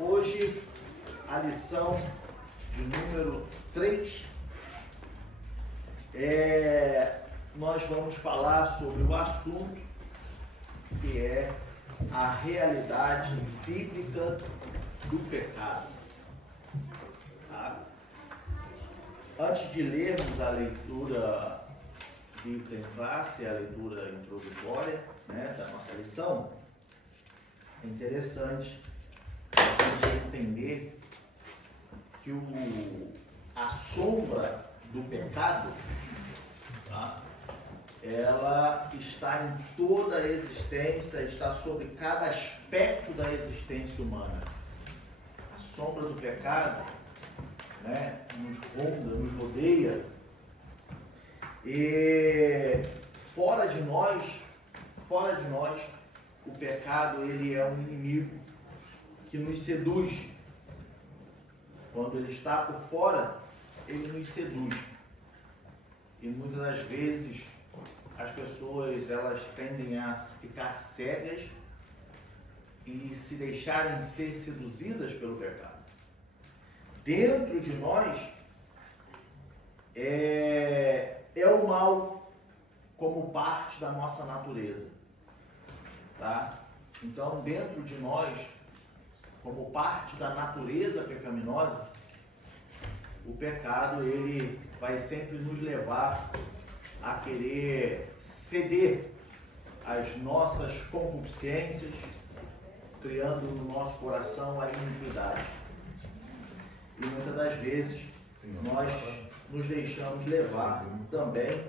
Hoje, a lição de número 3, nós vamos falar sobre o assunto que é a realidade bíblica do pecado. Tá? Antes de lermos a leitura bíblica em classe, a leitura introdutória, né, da nossa lição, é interessante a gente entender que a sombra do pecado, tá, ela está em toda a existência, está sobre cada aspecto da existência humana. A sombra do pecado, né, nos ronda, nos rodeia, e fora de nós, o pecado ele é um inimigo que nos seduz. Quando ele está por fora, ele nos seduz. E muitas das vezes as pessoas elas tendem a ficar cegas e se deixarem ser seduzidas pelo pecado. Dentro de nós é o mal como parte da nossa natureza, tá? Então, dentro de nós, como parte da natureza pecaminosa, o pecado ele vai sempre nos levar a querer ceder às nossas concupiscências, criando no nosso coração a iniquidade. E muitas das vezes nós nos deixamos levar também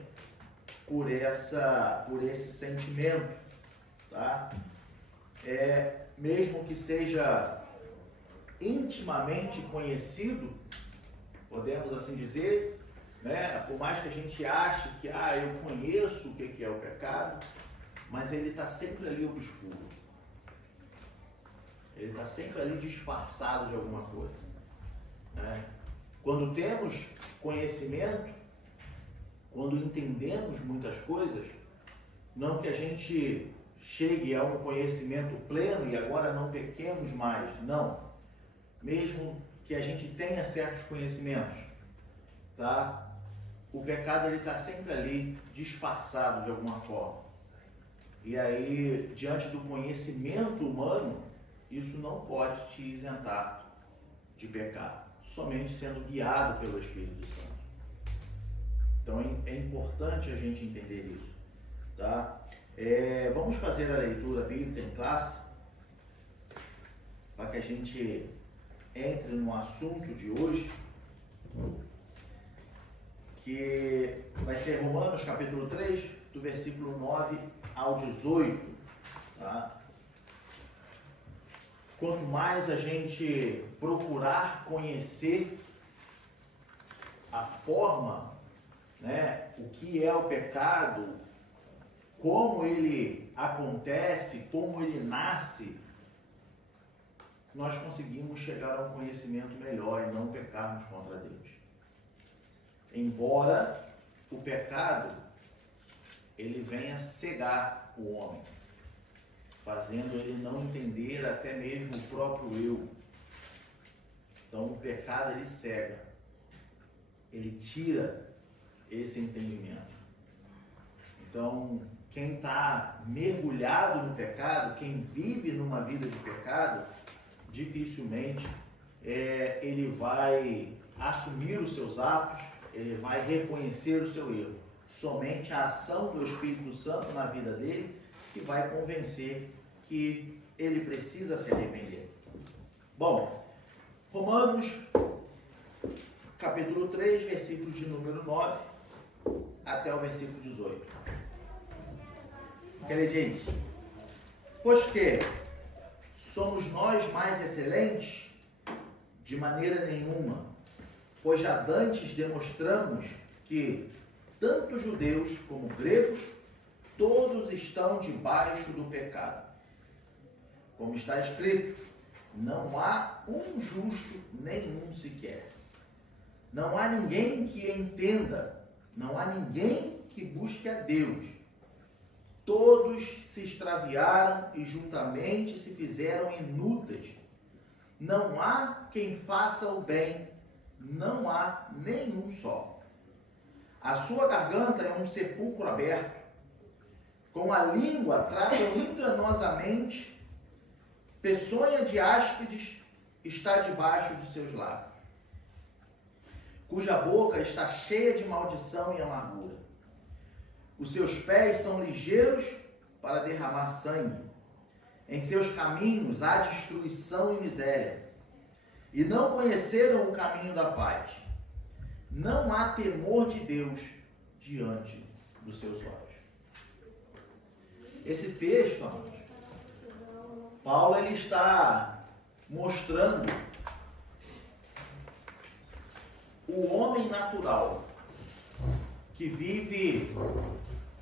por esse sentimento, tá? Mesmo que seja intimamente conhecido, podemos assim dizer, né? Por mais que a gente ache que eu conheço o que é o pecado, mas ele está sempre ali obscuro. Ele está sempre ali disfarçado de alguma coisa, né? Quando temos conhecimento, quando entendemos muitas coisas, não que a gente chegue a um conhecimento pleno e agora não pequemos mais, não. Mesmo que a gente tenha certos conhecimentos, tá? O pecado ele está sempre ali disfarçado de alguma forma. E aí, diante do conhecimento humano, isso não pode te isentar de pecar, somente sendo guiado pelo Espírito Santo. Então é importante a gente entender isso, tá? Vamos fazer a leitura bíblica em classe, para que a gente entre no assunto de hoje, que vai ser Romanos capítulo 3, do versículo 9 ao 18, tá? Quanto mais a gente procurar conhecer a forma, né, o que é o pecado, como ele acontece, como ele nasce, nós conseguimos chegar a um conhecimento melhor e não pecarmos contra Deus. Embora o pecado ele venha cegar o homem, fazendo ele não entender até mesmo o próprio eu. Então o pecado ele cega, ele tira esse entendimento. Então quem está mergulhado no pecado, quem vive numa vida de pecado, dificilmente ele vai assumir os seus atos, ele vai reconhecer o seu erro. Somente a ação do Espírito Santo na vida dele que vai convencer que ele precisa se arrepender. Bom, Romanos capítulo 3, versículos de número 9 até o versículo 18. Que ele diz: pois que somos nós mais excelentes? De maneira nenhuma, pois já dantes demonstramos que tanto judeus como gregos, todos estão debaixo do pecado. Como está escrito, não há um justo, nenhum sequer. Não há ninguém que entenda, não há ninguém que busque a Deus. Todos se extraviaram e juntamente se fizeram inúteis. não há quem faça o bem, não há nenhum só. A sua garganta é um sepulcro aberto, com a língua tragam enganosamente, peçonha de áspides está debaixo de seus lábios, cuja boca está cheia de maldição e amargura. Os seus pés são ligeiros para derramar sangue. Em seus caminhos há destruição e miséria. E não conheceram o caminho da paz. Não há temor de Deus diante dos seus olhos. Esse texto, amados, Paulo ele está mostrando o homem natural que vive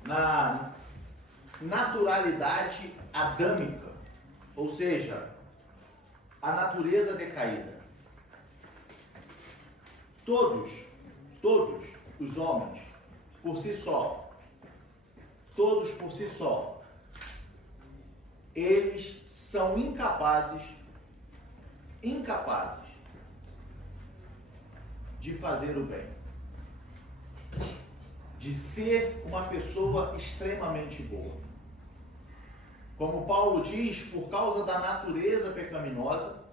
na naturalidade adâmica, ou seja, a natureza decaída. Todos os homens, por si só, todos por si só, eles são incapazes de fazer o bem, de ser uma pessoa extremamente boa. Como Paulo diz, por causa da natureza pecaminosa,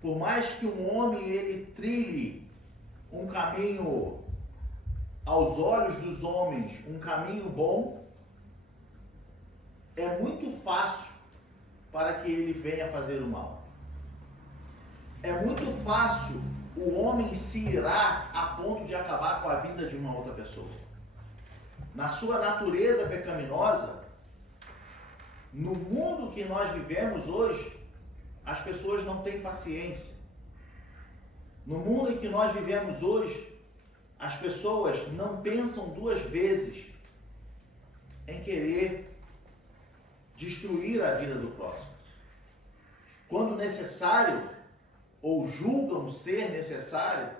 por mais que um homem ele trilhe um caminho aos olhos dos homens, um caminho bom, é muito fácil para que ele venha fazer o mal. É muito fácil o homem se irar a ponto de acabar com a vida de uma outra pessoa. Na sua natureza pecaminosa, no mundo que nós vivemos hoje, as pessoas não têm paciência. No mundo em que nós vivemos hoje, as pessoas não pensam duas vezes em querer destruir a vida do próximo. Quando necessário, ou julgam ser necessário,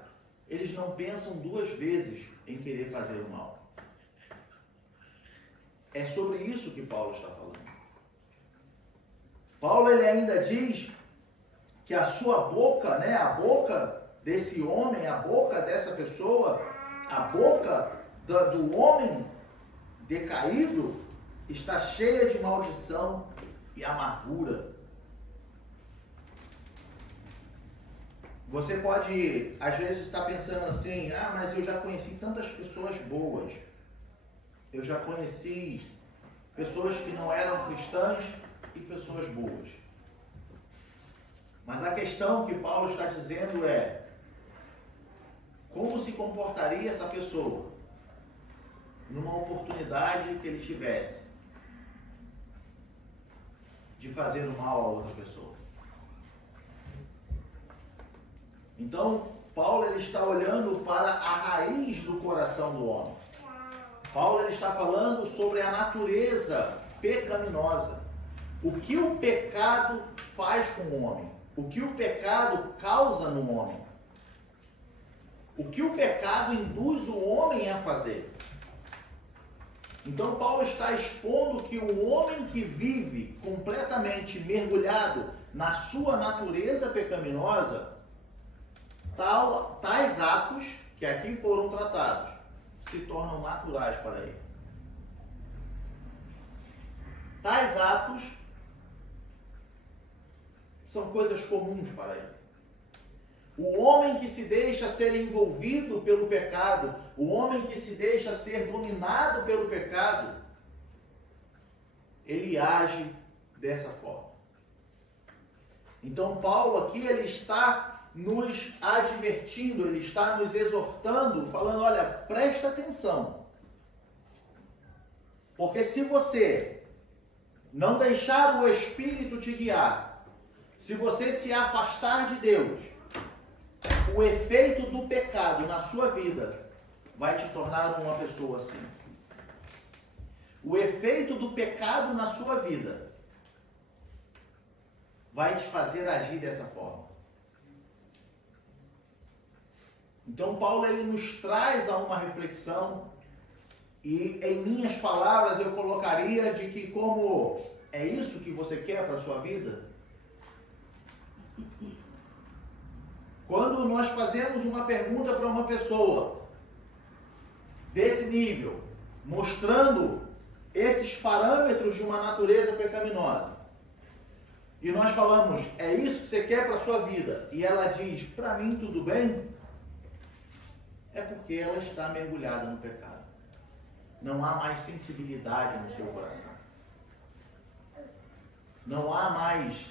eles não pensam duas vezes em querer fazer o mal. É sobre isso que Paulo está falando. Paulo ele ainda diz que a sua boca, né, a boca desse homem, a boca dessa pessoa, a boca do homem decaído está cheia de maldição e amargura. Você pode, às vezes, estar pensando assim, mas eu já conheci tantas pessoas boas. Eu já conheci pessoas que não eram cristãs e pessoas boas. Mas a questão que Paulo está dizendo é, como se comportaria essa pessoa numa oportunidade que ele tivesse de fazer o mal a outra pessoa? Então, Paulo ele está olhando para a raiz do coração do homem. Paulo ele está falando sobre a natureza pecaminosa. O que o pecado faz com o homem? O que o pecado causa no homem? O que o pecado induz o homem a fazer? Então Paulo está expondo que o homem que vive completamente mergulhado na sua natureza pecaminosa, tais atos que aqui foram tratados se tornam naturais para ele. Tais atos são coisas comuns para ele. O homem que se deixa ser envolvido pelo pecado, o homem que se deixa ser dominado pelo pecado, ele age dessa forma. Então Paulo aqui ele está nos advertindo, ele está nos exortando, falando, olha, presta atenção. Porque se você não deixar o Espírito te guiar, se você se afastar de Deus, o efeito do pecado na sua vida vai te tornar uma pessoa assim. O efeito do pecado na sua vida vai te fazer agir dessa forma. Então Paulo ele nos traz a uma reflexão e em minhas palavras eu colocaria de que como é isso que você quer para a sua vida? quando nós fazemos uma pergunta para uma pessoa desse nível, mostrando esses parâmetros de uma natureza pecaminosa, e nós falamos, é isso que você quer para a sua vida, e ela diz, para mim tudo bem, é porque ela está mergulhada no pecado. Não há mais sensibilidade no seu coração. Não há mais,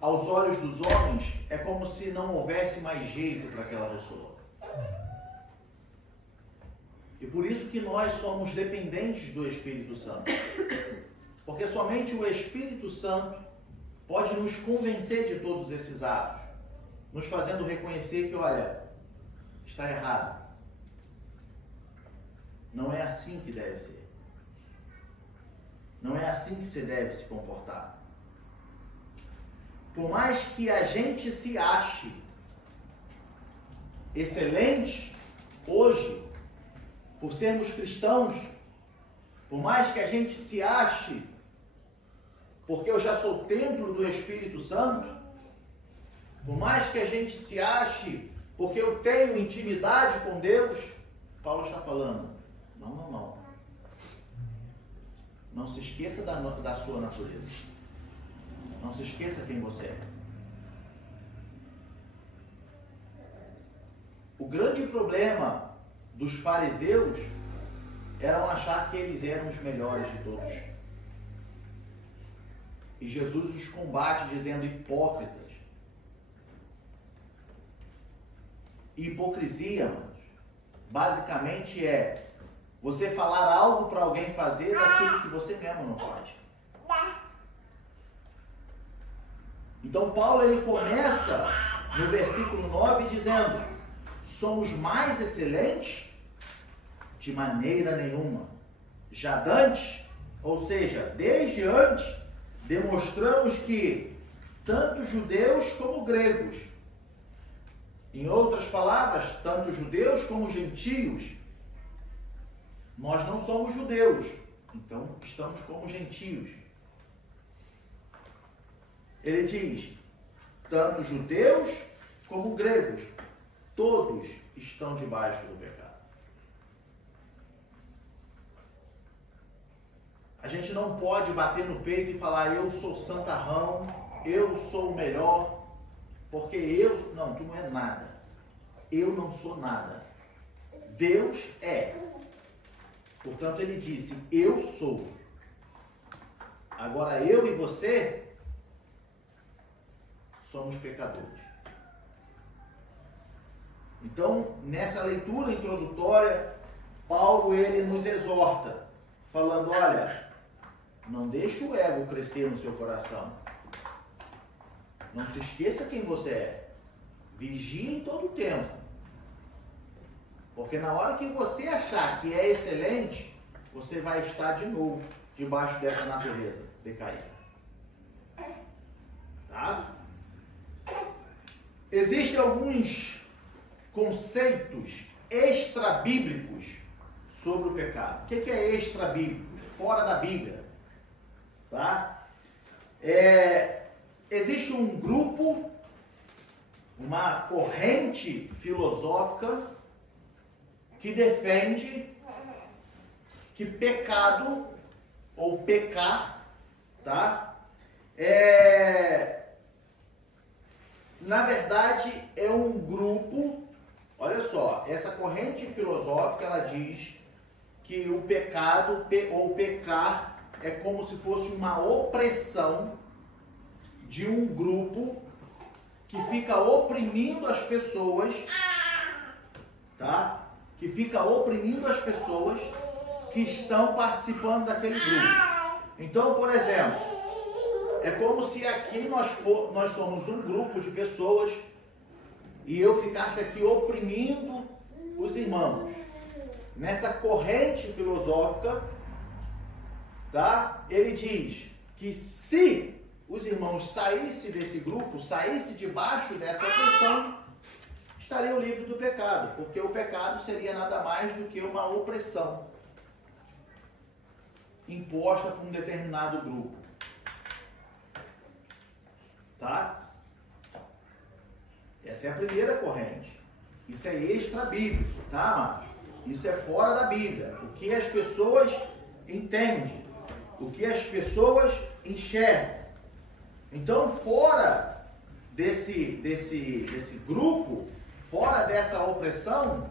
aos olhos dos homens, é como se não houvesse mais jeito para aquela pessoa. E por isso que nós somos dependentes do Espírito Santo. Porque somente o Espírito Santo pode nos convencer de todos esses atos, nos fazendo reconhecer que, olha, está errado. Não é assim que deve ser. Não é assim que você deve se comportar. Por mais que a gente se ache excelente hoje, por sermos cristãos, por mais que a gente se ache, porque eu já sou templo do Espírito Santo, por mais que a gente se ache, porque eu tenho intimidade com Deus, Paulo está falando, não. Não se esqueça da sua natureza. Não se esqueça quem você é. O grande problema dos fariseus era achar que eles eram os melhores de todos. E Jesus os combate dizendo hipócritas. E hipocrisia, amados, basicamente é você falar algo para alguém fazer daquilo que você mesmo não faz. Então Paulo ele começa no versículo 9 dizendo: somos mais excelentes? De maneira nenhuma. Já dantes, ou seja, desde antes, demonstramos que tanto judeus como gregos, em outras palavras, tanto judeus como gentios, nós não somos judeus, então estamos como gentios. Ele diz, tanto judeus como gregos, todos estão debaixo do pecado. A gente não pode bater no peito e falar, eu sou santarrão, eu sou o melhor, porque eu... Não, tu não é nada. Eu não sou nada. Deus é. Portanto, ele disse, eu sou. Agora, eu e você somos pecadores. Então, nessa leitura introdutória, Paulo, ele nos exorta, falando, olha, não deixe o ego crescer no seu coração. Não se esqueça quem você é. Vigie em todo o tempo. Porque na hora que você achar que é excelente, você vai estar de novo debaixo dessa natureza decaída. Tá? Existem alguns conceitos extra-bíblicos sobre o pecado. O que é extra-bíblico? Fora da Bíblia. Tá? Existe um grupo, uma corrente filosófica que defende que pecado ou pecar, tá? Na verdade é um grupo, olha só, essa corrente filosófica ela diz que o pecado ou pecar é como se fosse uma opressão de um grupo que fica oprimindo as pessoas, tá? Que fica oprimindo as pessoas que estão participando daquele grupo. Então, por exemplo, é como se aqui nós somos um grupo de pessoas e eu ficasse aqui oprimindo os irmãos. Nessa corrente filosófica, tá? Ele diz que se os irmãos saíssem desse grupo, saíssem debaixo dessa opressão, estariam livres do pecado, porque o pecado seria nada mais do que uma opressão imposta por um determinado grupo. Tá? Essa é a primeira corrente. Isso é extra-bíblico, tá, amados? Isso é fora da Bíblia. O que as pessoas entendem, o que as pessoas enxergam. Então, fora desse grupo, fora dessa opressão,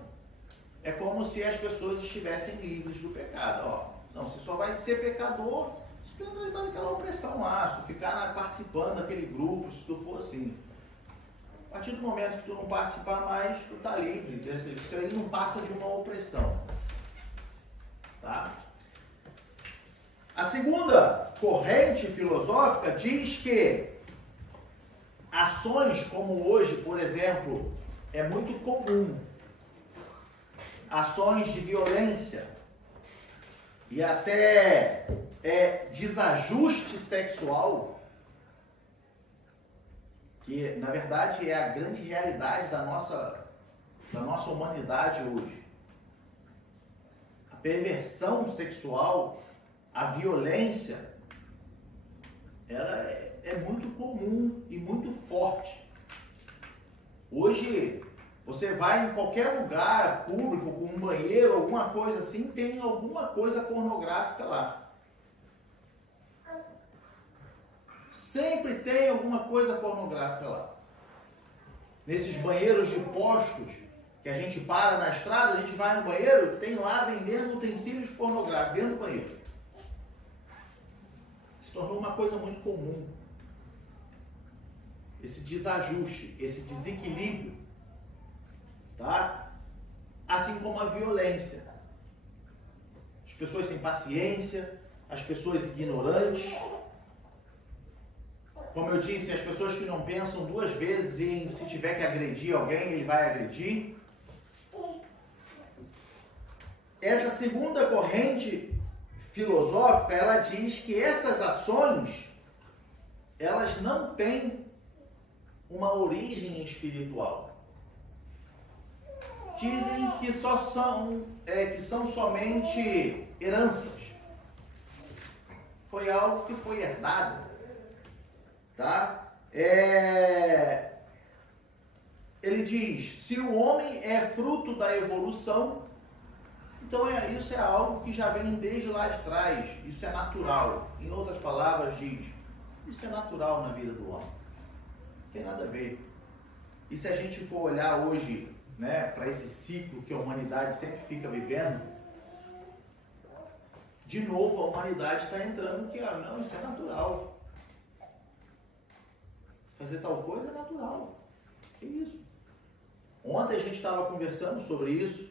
é como se as pessoas estivessem livres do pecado. Ó, não, você só vai ser pecador se tu não vai daquela opressão lá, se tu ficar participando daquele grupo, se tu for assim. A partir do momento que tu não participar mais, tu tá livre. Isso aí não passa de uma opressão. Tá? A segunda corrente filosófica diz que ações como hoje, por exemplo, é muito comum. Ações de violência e até desajuste sexual, que na verdade é a grande realidade da nossa humanidade hoje. A perversão sexual, a violência, ela é muito comum e muito forte. Hoje, você vai em qualquer lugar público, com um banheiro, alguma coisa assim, tem alguma coisa pornográfica lá. Sempre tem alguma coisa pornográfica lá. Nesses banheiros de postos, que a gente para na estrada, a gente vai no banheiro, tem lá vendendo utensílios pornográficos dentro do banheiro. Se tornou uma coisa muito comum. Esse desajuste, esse desequilíbrio. Tá? Assim como a violência. As pessoas sem paciência, as pessoas ignorantes. Como eu disse, as pessoas que não pensam duas vezes em se tiver que agredir alguém, ele vai agredir. Essa segunda corrente filosófica, ela diz que essas ações, elas não têm uma origem espiritual. Dizem que são somente heranças. Foi algo que foi herdado. Tá? Ele diz, se o homem é fruto da evolução, então isso é algo que já vem desde lá de trás, isso é natural. Em outras palavras, diz, isso é natural na vida do homem. Não tem nada a ver. E se a gente for olhar hoje, né, para esse ciclo que a humanidade sempre fica vivendo, de novo a humanidade está entrando que, não, isso é natural. Fazer tal coisa é natural. Que isso? Ontem a gente estava conversando sobre isso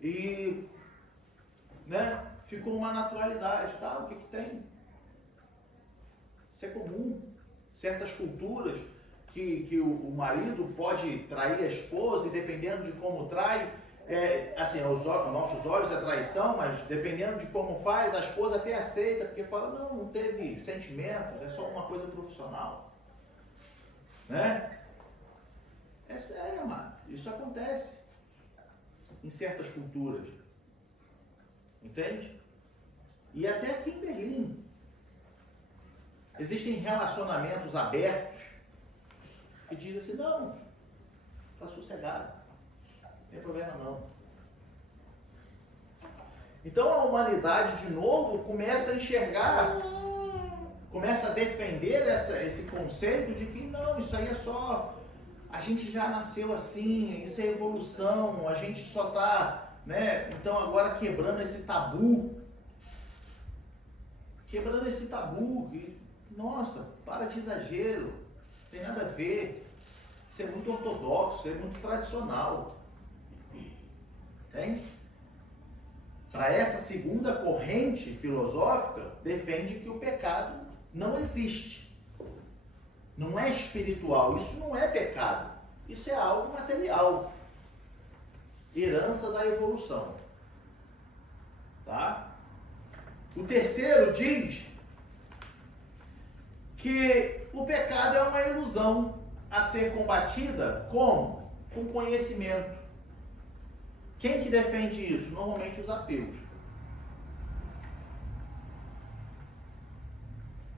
e, né, ficou uma naturalidade, tá? O que tem? Isso é comum. Certas culturas que o marido pode trair a esposa e dependendo de como trai, assim, aos nossos olhos é traição, mas dependendo de como faz, a esposa até aceita, porque fala, não teve sentimentos, é só uma coisa profissional. Né? É sério, amado. Isso acontece em certas culturas. Entende? E até aqui em Berlim. Existem relacionamentos abertos que dizem assim, não, está sossegado. Não tem problema não. Então a humanidade de novo começa a enxergar, começa a defender esse conceito de que não, isso aí é só, a gente já nasceu assim, isso é evolução, a gente só está, né, então agora quebrando esse tabu, nossa, para de exagero, não tem nada a ver, isso é muito ortodoxo, isso é muito tradicional, entende? Para essa segunda corrente filosófica, defende que o pecado não existe. Não é espiritual. Isso não é pecado. Isso é algo material. Herança da evolução. Tá? O terceiro diz que o pecado é uma ilusão a ser combatida como? Com conhecimento. Quem que defende isso? Normalmente os ateus.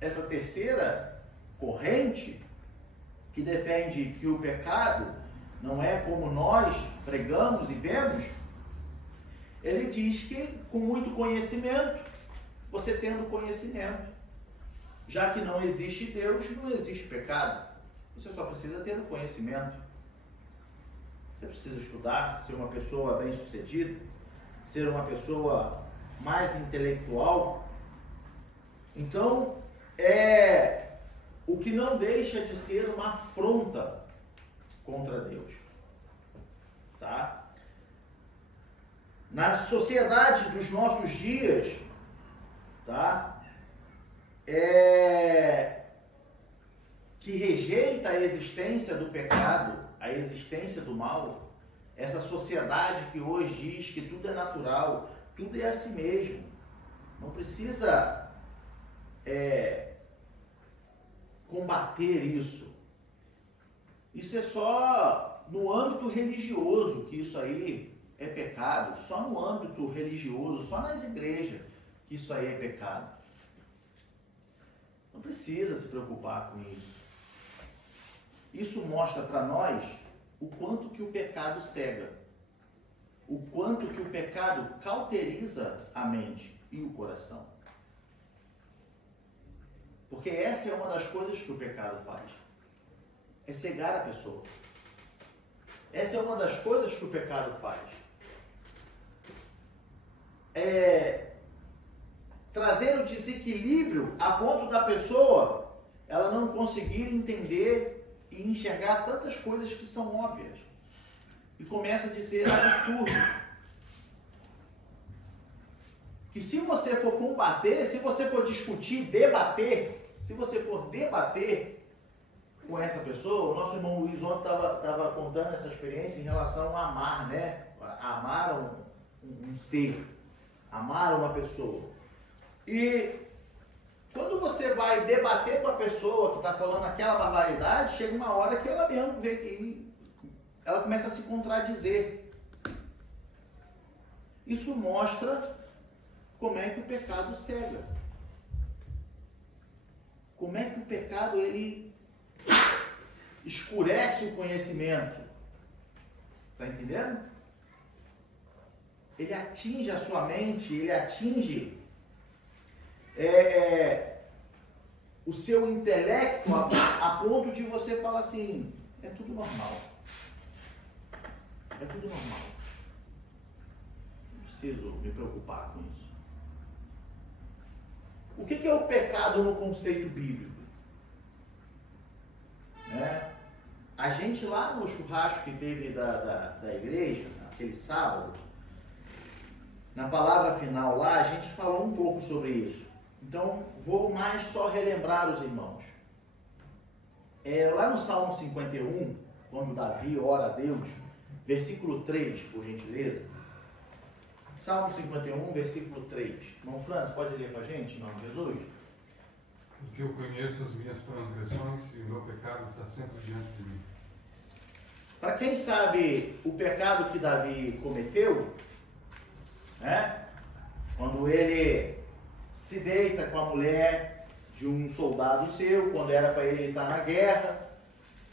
Essa terceira corrente, que defende que o pecado não é como nós pregamos e vemos, ele diz que com muito conhecimento, você tendo conhecimento, já que não existe Deus, não existe pecado. Você só precisa ter o conhecimento. Você precisa estudar, ser uma pessoa bem-sucedida, ser uma pessoa mais intelectual. Então, o que não deixa de ser uma afronta contra Deus. Tá? Na sociedade dos nossos dias, tá? Que rejeita a existência do pecado, a existência do mal, essa sociedade que hoje diz que tudo é natural, tudo é assim mesmo, não precisa combater isso. Isso é só no âmbito religioso que isso aí é pecado, só no âmbito religioso, só nas igrejas que isso aí é pecado. Não precisa se preocupar com isso. Isso mostra para nós o quanto que o pecado cega, o quanto que o pecado cauteriza a mente e o coração. Porque essa é uma das coisas que o pecado faz. É cegar a pessoa. Essa é uma das coisas que o pecado faz. Trazer o desequilíbrio a ponto da pessoa ela não conseguir entender e enxergar tantas coisas que são óbvias. E começa a dizer absurdos. Que se você for combater, se você for discutir, debater, se você for debater com essa pessoa, o nosso irmão Luiz ontem estava contando essa experiência em relação a amar, né? A amar um ser, amar uma pessoa. E quando você vai debater com a pessoa que está falando aquela barbaridade, chega uma hora que ela mesmo vê que ela começa a se contradizer. Isso mostra como é que o pecado cega. Como é que o pecado ele escurece o conhecimento. Está entendendo? Ele atinge a sua mente, ele atinge o seu intelecto a ponto de você falar assim, é tudo normal. É tudo normal. Não preciso me preocupar com isso. O que é o pecado no conceito bíblico? A gente lá no churrasco que teve da igreja, aquele sábado, na palavra final lá, a gente falou um pouco sobre isso. Então, vou mais só relembrar os irmãos. Lá no Salmo 51, quando Davi ora a Deus, versículo 3, por gentileza. Salmo 51, versículo 3. Irmão Francis, pode ler para a gente, em nome de Jesus? Porque eu conheço as minhas transgressões e o meu pecado está sempre diante de mim. Para quem sabe o pecado que Davi cometeu, quando ele se deita com a mulher de um soldado seu, quando era para ele estar na guerra,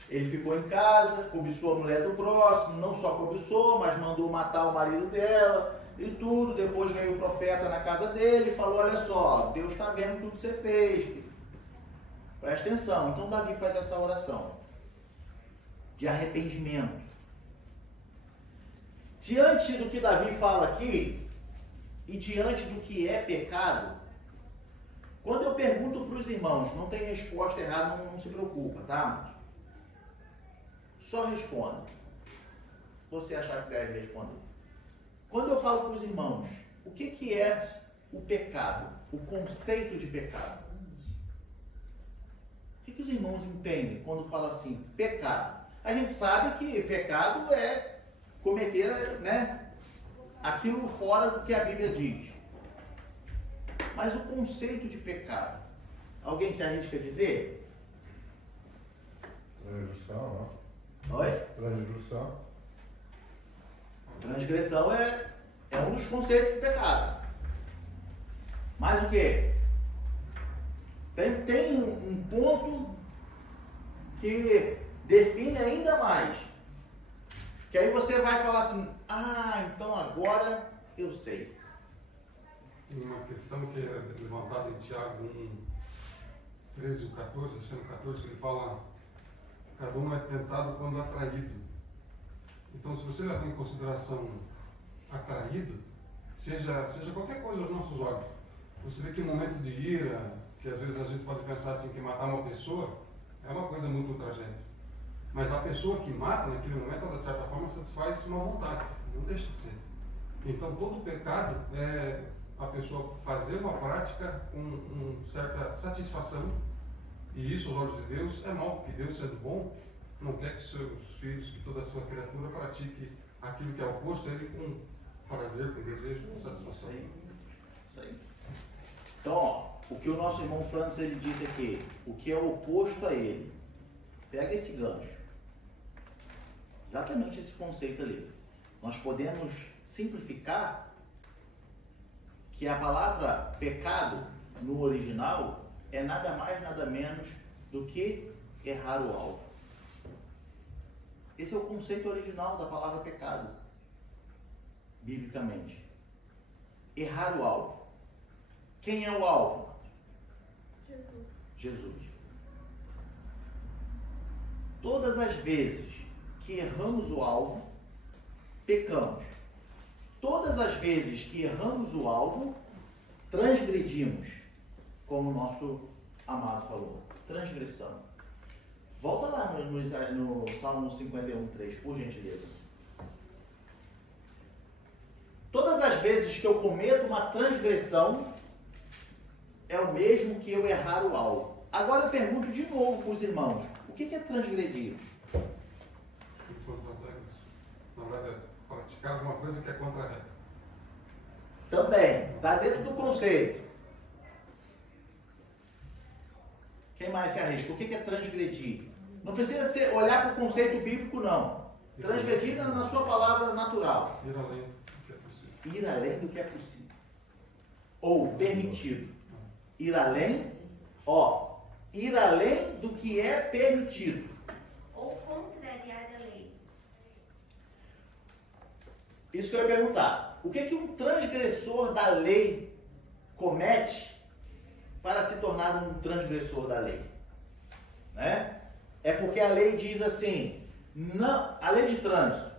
ele ficou em casa, cobiçou a mulher do próximo, não só cobiçou, mas mandou matar o marido dela e tudo. Depois veio o profeta na casa dele e falou, olha só, Deus está vendo tudo que você fez, filho. Presta atenção. Então Davi faz essa oração de arrependimento. Diante do que Davi fala aqui e diante do que é pecado, quando eu pergunto para os irmãos, não tem resposta errada, não se preocupa, tá, amados? Só responda. Você achar que deve responder. Quando eu falo para os irmãos, o que é o pecado? O conceito de pecado? O que os irmãos entendem quando fala assim, pecado? A gente sabe que pecado é cometer, aquilo fora do que a Bíblia diz. Mas o conceito de pecado, alguém se arrisca a dizer? Transgressão, não? Oi? Transgressão. Transgressão é um dos conceitos de pecado. Mas o quê? Tem um ponto que define ainda mais. Que aí você vai falar assim, então agora eu sei. Uma questão que é levantada em Tiago 13 ou 14, acho que é no 14, que ele fala, cada um é tentado quando atraído. Então, se você levar em consideração atraído, seja qualquer coisa aos nossos olhos, você vê que um momento de ira, que às vezes a gente pode pensar assim, que matar uma pessoa é uma coisa muito ultrajante. Mas a pessoa que mata, naquele momento, ela de certa forma satisfaz uma vontade, não deixa de ser. Então, todo pecado é a pessoa fazer uma prática com certa satisfação, e isso, aos olhos de Deus, é mal, porque Deus, sendo bom, não quer que seus filhos, que toda a sua criatura pratique aquilo que é oposto a ele com prazer, com desejo, com satisfação. Isso aí. Então, ó, o que o nosso irmão Francis ele diz aqui, o que é oposto a ele, pega esse gancho. Exatamente esse conceito ali. Nós podemos simplificar que a palavra pecado no original é nada mais, nada menos do que errar o alvo. Esse é o conceito original da palavra pecado, biblicamente. Errar o alvo. Quem é o alvo? Jesus. Jesus. Todas as vezes que erramos o alvo, pecamos. Todas as vezes que erramos o alvo, transgredimos, como o nosso amado falou. Transgressão. Volta lá no Salmo 51:3, por gentileza. Todas as vezes que eu cometo uma transgressão, é o mesmo que eu errar o alvo. Agora eu pergunto de novo para os irmãos, o que é transgredir? Na verdade, praticar alguma coisa que é contra a regra. Também, está dentro do conceito. Quem mais se arrisca? O que é transgredir? Não precisa olhar para o conceito bíblico, não. Transgredir na sua palavra natural. Ir além do que é possível. Ir além do que é possível. Ou permitido. Ir além, ir além do que é permitido. Ou contrariar a lei. Isso que eu ia perguntar. O que um transgressor da lei comete para se tornar um transgressor da lei? Né? É porque a lei diz assim, não, a lei de trânsito,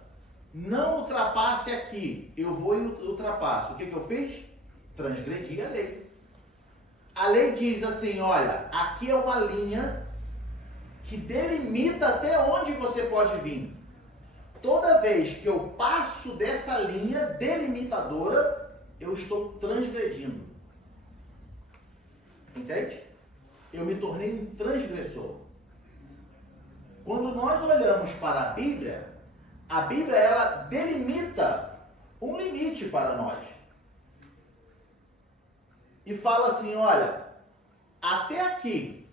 não ultrapasse aqui, eu vou e ultrapasso. O que eu fiz? Transgredi a lei. A lei diz assim, olha, aqui é uma linha que delimita até onde você pode vir. Toda vez que eu passo dessa linha delimitadora, eu estou transgredindo. Entende? Eu me tornei um transgressor. Quando nós olhamos para a Bíblia ela delimita um limite para nós. E fala assim, olha, até aqui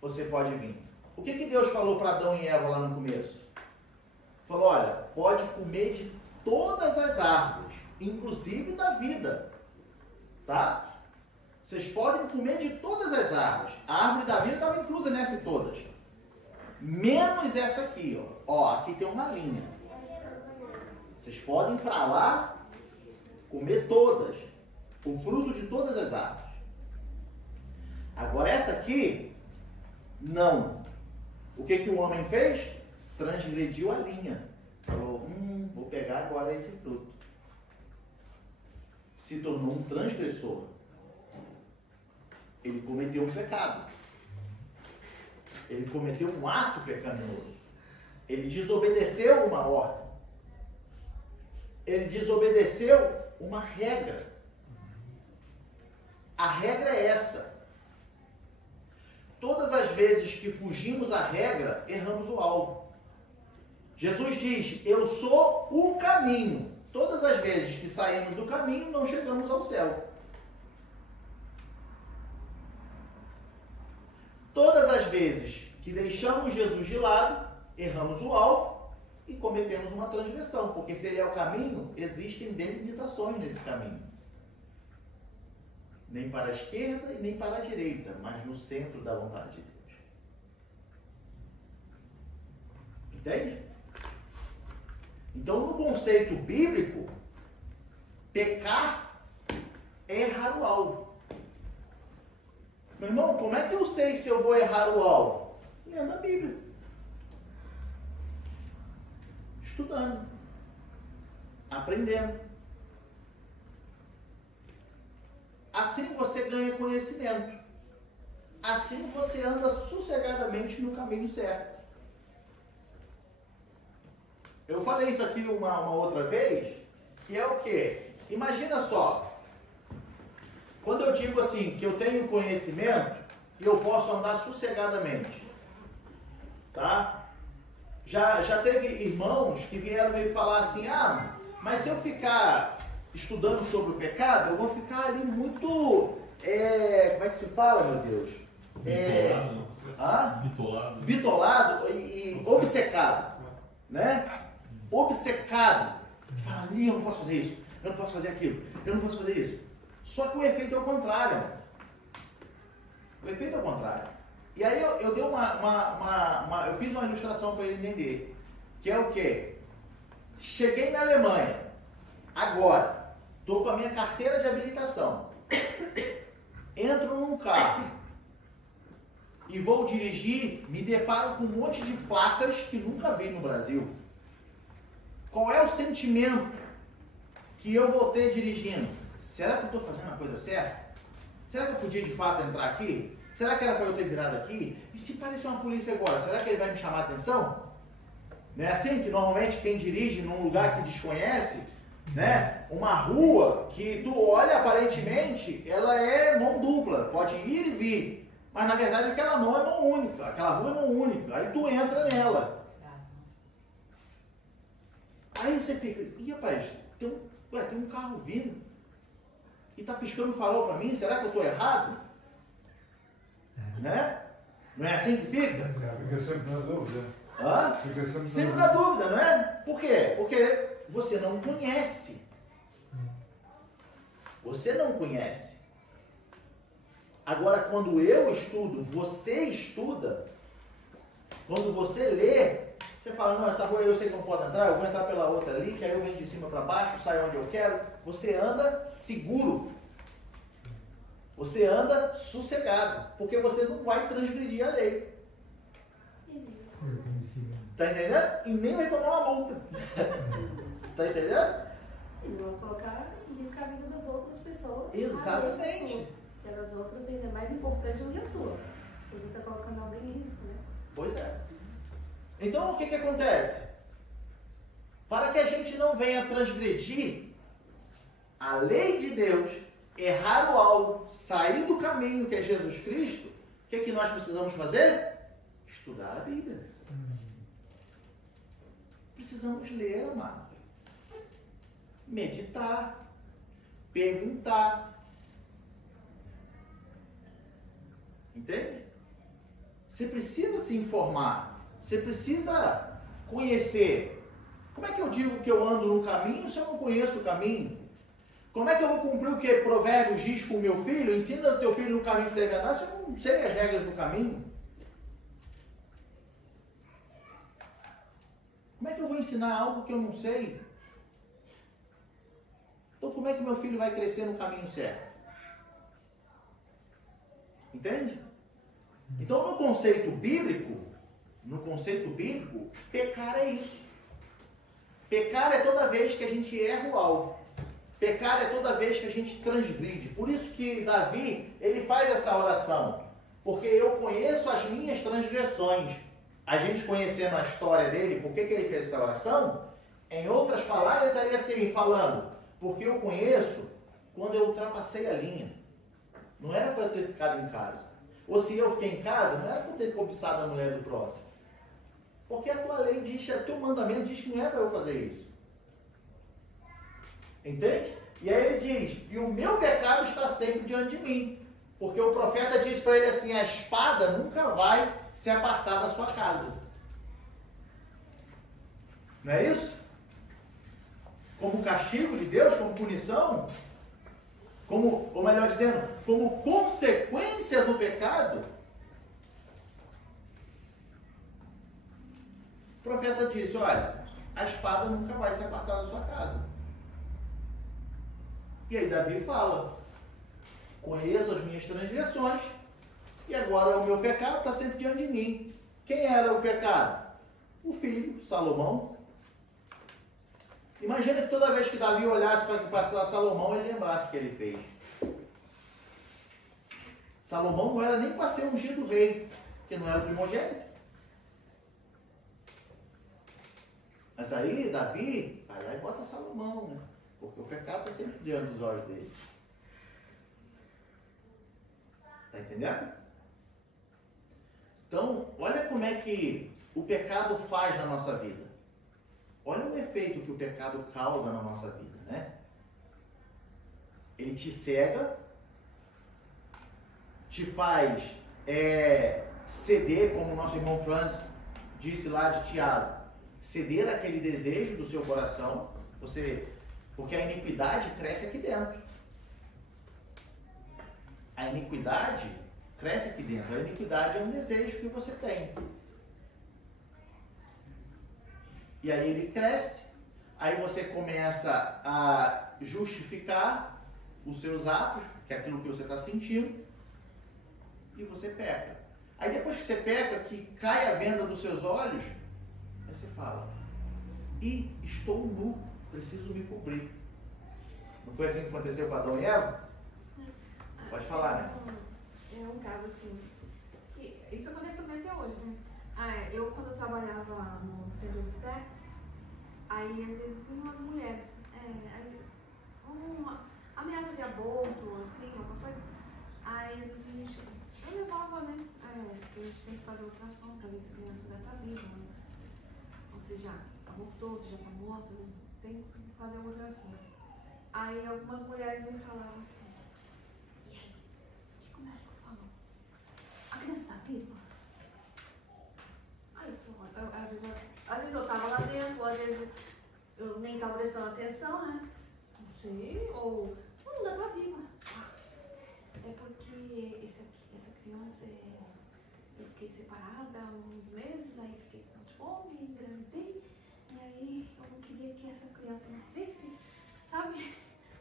você pode vir. O que Deus falou para Adão e Eva lá no começo? Falou, olha, pode comer de todas as árvores, inclusive da vida. Tá? Vocês podem comer de todas as árvores. A árvore da vida estava inclusa nessa e todas. Menos essa aqui, ó. Aqui tem uma linha. Vocês podem ir para lá comer todas. O fruto de todas as árvores. Agora essa aqui, não. O que o homem fez? Transgrediu a linha. Falou, vou pegar agora esse fruto. Se tornou um transgressor. Ele cometeu um pecado. Ele cometeu um ato pecaminoso. Ele desobedeceu uma ordem. Ele desobedeceu uma regra. A regra é essa. Todas as vezes que fugimos à regra, erramos o alvo. Jesus diz, eu sou o caminho. Todas as vezes que saímos do caminho, não chegamos ao céu. Todas as vezes que deixamos Jesus de lado, erramos o alvo e cometemos uma transgressão. Porque se ele é o caminho, existem delimitações nesse caminho. Nem para a esquerda e nem para a direita, mas no centro da vontade de Deus. Entende? Então, no conceito bíblico, pecar é errar o alvo. Meu irmão, como é que eu sei se eu vou errar o alvo? Lendo a Bíblia. Estudando. Aprendendo. Assim você ganha conhecimento. Assim você anda sossegadamente no caminho certo. Eu falei isso aqui uma outra vez, que é o quê? Imagina só, quando eu digo assim, que eu tenho conhecimento, e eu posso andar sossegadamente, tá? Já teve irmãos que vieram me falar assim, mas se eu ficar estudando sobre o pecado, eu vou ficar ali muito, como é que se fala, meu Deus? Bitolado e obcecado, né? Obcecado. Fala, eu não posso fazer isso, eu não posso fazer aquilo, eu não posso fazer isso. Só que o efeito é o contrário. O efeito é o contrário. E aí eu dei eu fiz uma ilustração para ele entender. Que é o quê? Cheguei na Alemanha. Agora. Estou com a minha carteira de habilitação. Entro num carro. E vou dirigir. Me deparo com um monte de placas que nunca vi no Brasil. Qual é o sentimento que eu vou ter dirigindo? Será que eu estou fazendo a coisa certa? Será que eu podia de fato entrar aqui? Será que era para eu ter virado aqui? E se parecer uma polícia agora, será que ele vai me chamar a atenção? Não é assim que normalmente quem dirige num lugar que desconhece, né? Uma rua que tu olha aparentemente, ela é mão dupla, pode ir e vir. Mas na verdade aquela mão é mão única, aquela rua é mão única. Aí tu entra nela. Aí você fica, rapaz, tem um carro vindo e tá piscando o farol para mim, será que eu estou errado? Né? Não é assim que fica? Fica sempre na dúvida. Fica sempre sempre na dúvida, não é? Por quê? Porque você não conhece. Você não conhece. Agora, quando eu estudo, você estuda, quando você lê, você fala, não, essa rua eu sei que não posso entrar, eu vou entrar pela outra ali, que aí eu venho de cima para baixo, saio onde eu quero. Você anda seguro. Você anda sossegado, porque você não vai transgredir a lei. Tá entendendo? E nem vai tomar uma multa. Tá entendendo? E não vai colocar em risco a vida das outras pessoas. Exatamente. Se as outras ainda é mais importante do que a sua. Você está colocando alguém em risco, né? Pois é. Então, o que acontece? Para que a gente não venha transgredir a lei de Deus, errar o alvo, sair do caminho que é Jesus Cristo, o que nós precisamos fazer? Estudar a Bíblia. Precisamos ler, amado. Meditar. Perguntar. Entende? Você precisa se informar. Você precisa conhecer. Como é que eu digo que eu ando no caminho se eu não conheço o caminho? Como é que eu vou cumprir o que Provérbios diz com o meu filho? Ensina o teu filho no caminho que você deve andar se eu não sei as regras do caminho. Como é que eu vou ensinar algo que eu não sei? Então como é que meu filho vai crescer no caminho certo? Entende? Então no conceito bíblico, pecar é isso. Pecar é toda vez que a gente erra o alvo. Pecar é toda vez que a gente transgride. Por isso que Davi, ele faz essa oração. Porque eu conheço as minhas transgressões. A gente conhecendo a história dele, por que ele fez essa oração? Em outras palavras, ele estaria assim, falando, porque eu conheço quando eu ultrapassei a linha. Não era para eu ter ficado em casa. Ou se eu fiquei em casa, não era para eu ter cobiçado a mulher do próximo. Porque a tua lei diz, o teu mandamento diz que não é para eu fazer isso. Entende? E aí ele diz, e o meu pecado está sempre diante de mim. Porque o profeta diz para ele assim, a espada nunca vai se apartar da sua casa. Não é isso? Como castigo de Deus, como punição, ou melhor dizendo, como consequência do pecado. profeta disse, olha, a espada nunca vai se apartar da sua casa. E aí Davi fala, conheço as minhas transgressões, e agora o meu pecado está sempre diante de mim. Quem era o pecado? O filho, Salomão. Imagina que toda vez que Davi olhasse para Salomão, ele lembrasse o que ele fez. Salomão não era nem para ser ungido rei, porque não era o primogênito. Mas aí, Davi, vai lá e bota Salomão, né? Porque o pecado está sempre diante dos olhos dele. Está entendendo? Então, olha como é que o pecado faz na nossa vida. Olha o efeito que o pecado causa na nossa vida, né? Ele te cega, te faz ceder, como o nosso irmão Franz disse lá de Tiago, ceder aquele desejo do seu coração, porque a iniquidade cresce aqui dentro. A iniquidade cresce aqui dentro. A iniquidade é um desejo que você tem. E aí ele cresce, aí você começa a justificar os seus atos, que é aquilo que você está sentindo, e você peca. Aí depois que você peca, que cai a venda dos seus olhos, aí você fala, estou nu, preciso me cobrir. Não foi assim que aconteceu com Adão e Eva? Pode falar, né? É um caso assim, isso acontece também até hoje, né? Eu, quando eu trabalhava no centro de estética, aí às vezes vinham umas mulheres, às vezes, uma ameaça de aborto, assim, alguma coisa. Aí às vezes eu levava, né? Porque a gente tem que fazer ultrassom pra ver se a criança ainda tá viva, né? Ou se já abortou, se já tá morta, né? Tem que fazer o ultrassom. Aí algumas mulheres me falavam assim, e aí, o que o médico falou? A criança tá viva? Às vezes eu tava lá dentro, ou às vezes eu nem tava prestando atenção, né? Não sei, ou não dá pra viva. É porque essa criança, eu fiquei separada há uns meses, aí fiquei com fome, engravidei, e aí eu não queria que essa criança nascesse, sabe?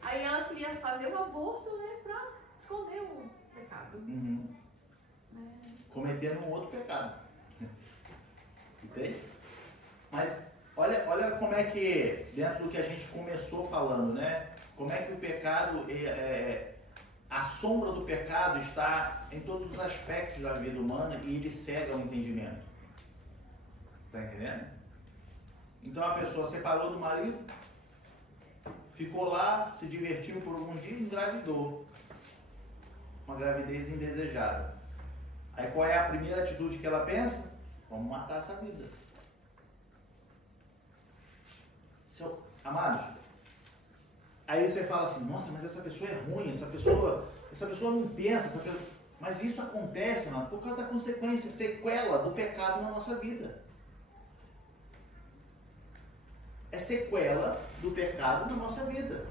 Aí ela queria fazer o aborto, né, pra esconder o pecado. Uhum. Cometendo um outro pecado. Entende? Mas olha como é que, dentro do que a gente começou falando, né? Como é que o pecado, a sombra do pecado está em todos os aspectos da vida humana e ele cega o entendimento. Tá entendendo? Então a pessoa separou do marido, ficou lá, se divertiu por alguns dias e engravidou. Uma gravidez indesejada. Aí qual é a primeira atitude que ela pensa? Vamos matar essa vida. Amados, aí você fala assim, nossa, mas essa pessoa é ruim, essa pessoa não pensa, mas isso acontece, mano, por causa da consequência, sequela do pecado na nossa vida. É sequela do pecado na nossa vida.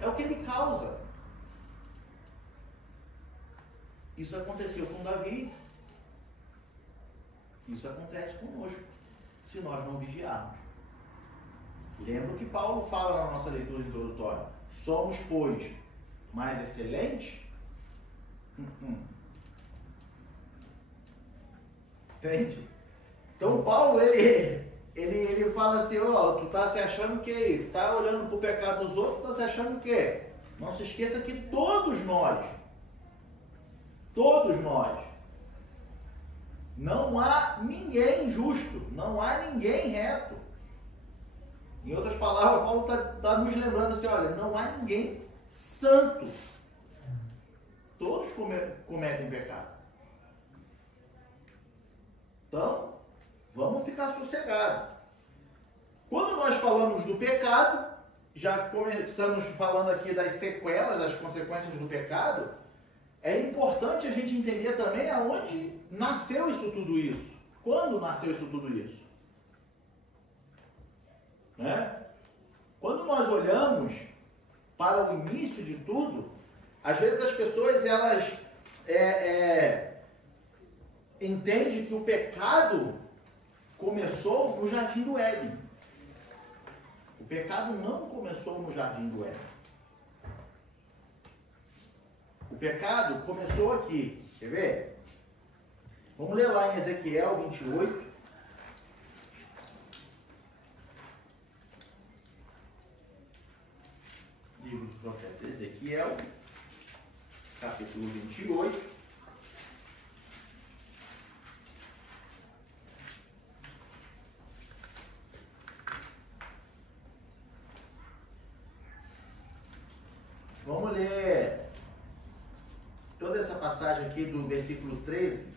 É o que ele causa. Isso aconteceu com Davi. Isso acontece conosco, se nós não vigiarmos. Lembra que Paulo fala na nossa leitura introdutória? Somos, pois, mais excelentes? Entende? Então Paulo, ele fala assim, tu tá se achando o quê? Tu tá olhando pro pecado dos outros, tá se achando o quê? Não se esqueça que todos nós, não há ninguém justo, não há ninguém reto. Em outras palavras, Paulo está nos lembrando assim, olha, não há ninguém santo. Todos cometem pecado. Então, vamos ficar sossegados. Quando nós falamos do pecado, já começamos falando aqui das sequelas, das consequências do pecado, é importante a gente entender também aonde nasceu tudo isso. Quando nasceu tudo isso? Né? Quando nós olhamos para o início de tudo, às vezes as pessoas elas entendem que o pecado começou no Jardim do Éden. O pecado não começou no Jardim do Éden. O pecado começou aqui. Quer ver? Vamos ler lá em Ezequiel 28. Livro do profeta Ezequiel, capítulo 28. Vamos ler toda essa passagem aqui do versículo 13.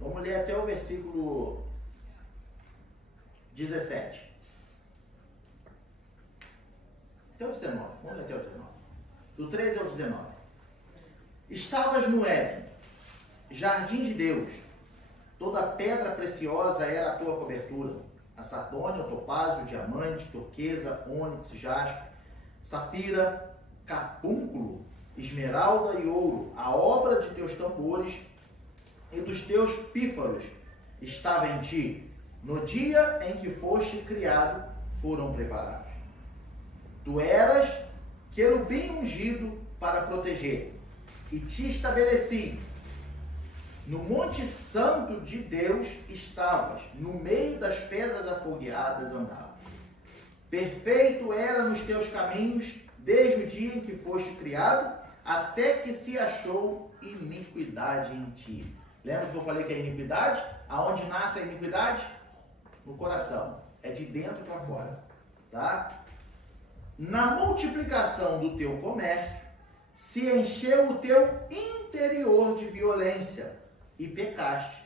Vamos ler até o versículo 17. Até o 19. Vamos ler até o 19. Do 13 ao 19. Estavas no Éden, jardim de Deus. Toda pedra preciosa era a tua cobertura. A sardônia, o topázio, o diamante, turquesa, ônix, jaspe, safira, carpúnculo, esmeralda e ouro. A obra de teus tambores e dos teus pífaros estava em ti. No dia em que foste criado, foram preparados. Tu eras querubim ungido para proteger, e te estabeleci. No monte santo de Deus estavas, no meio das pedras afogueadas andavas. Perfeito era nos teus caminhos, desde o dia em que foste criado, até que se achou iniquidade em ti. Lembra que eu falei que é iniquidade? Aonde nasce a iniquidade? No coração. É de dentro para fora. Tá? Na multiplicação do teu comércio, se encheu o teu interior de violência e pecaste,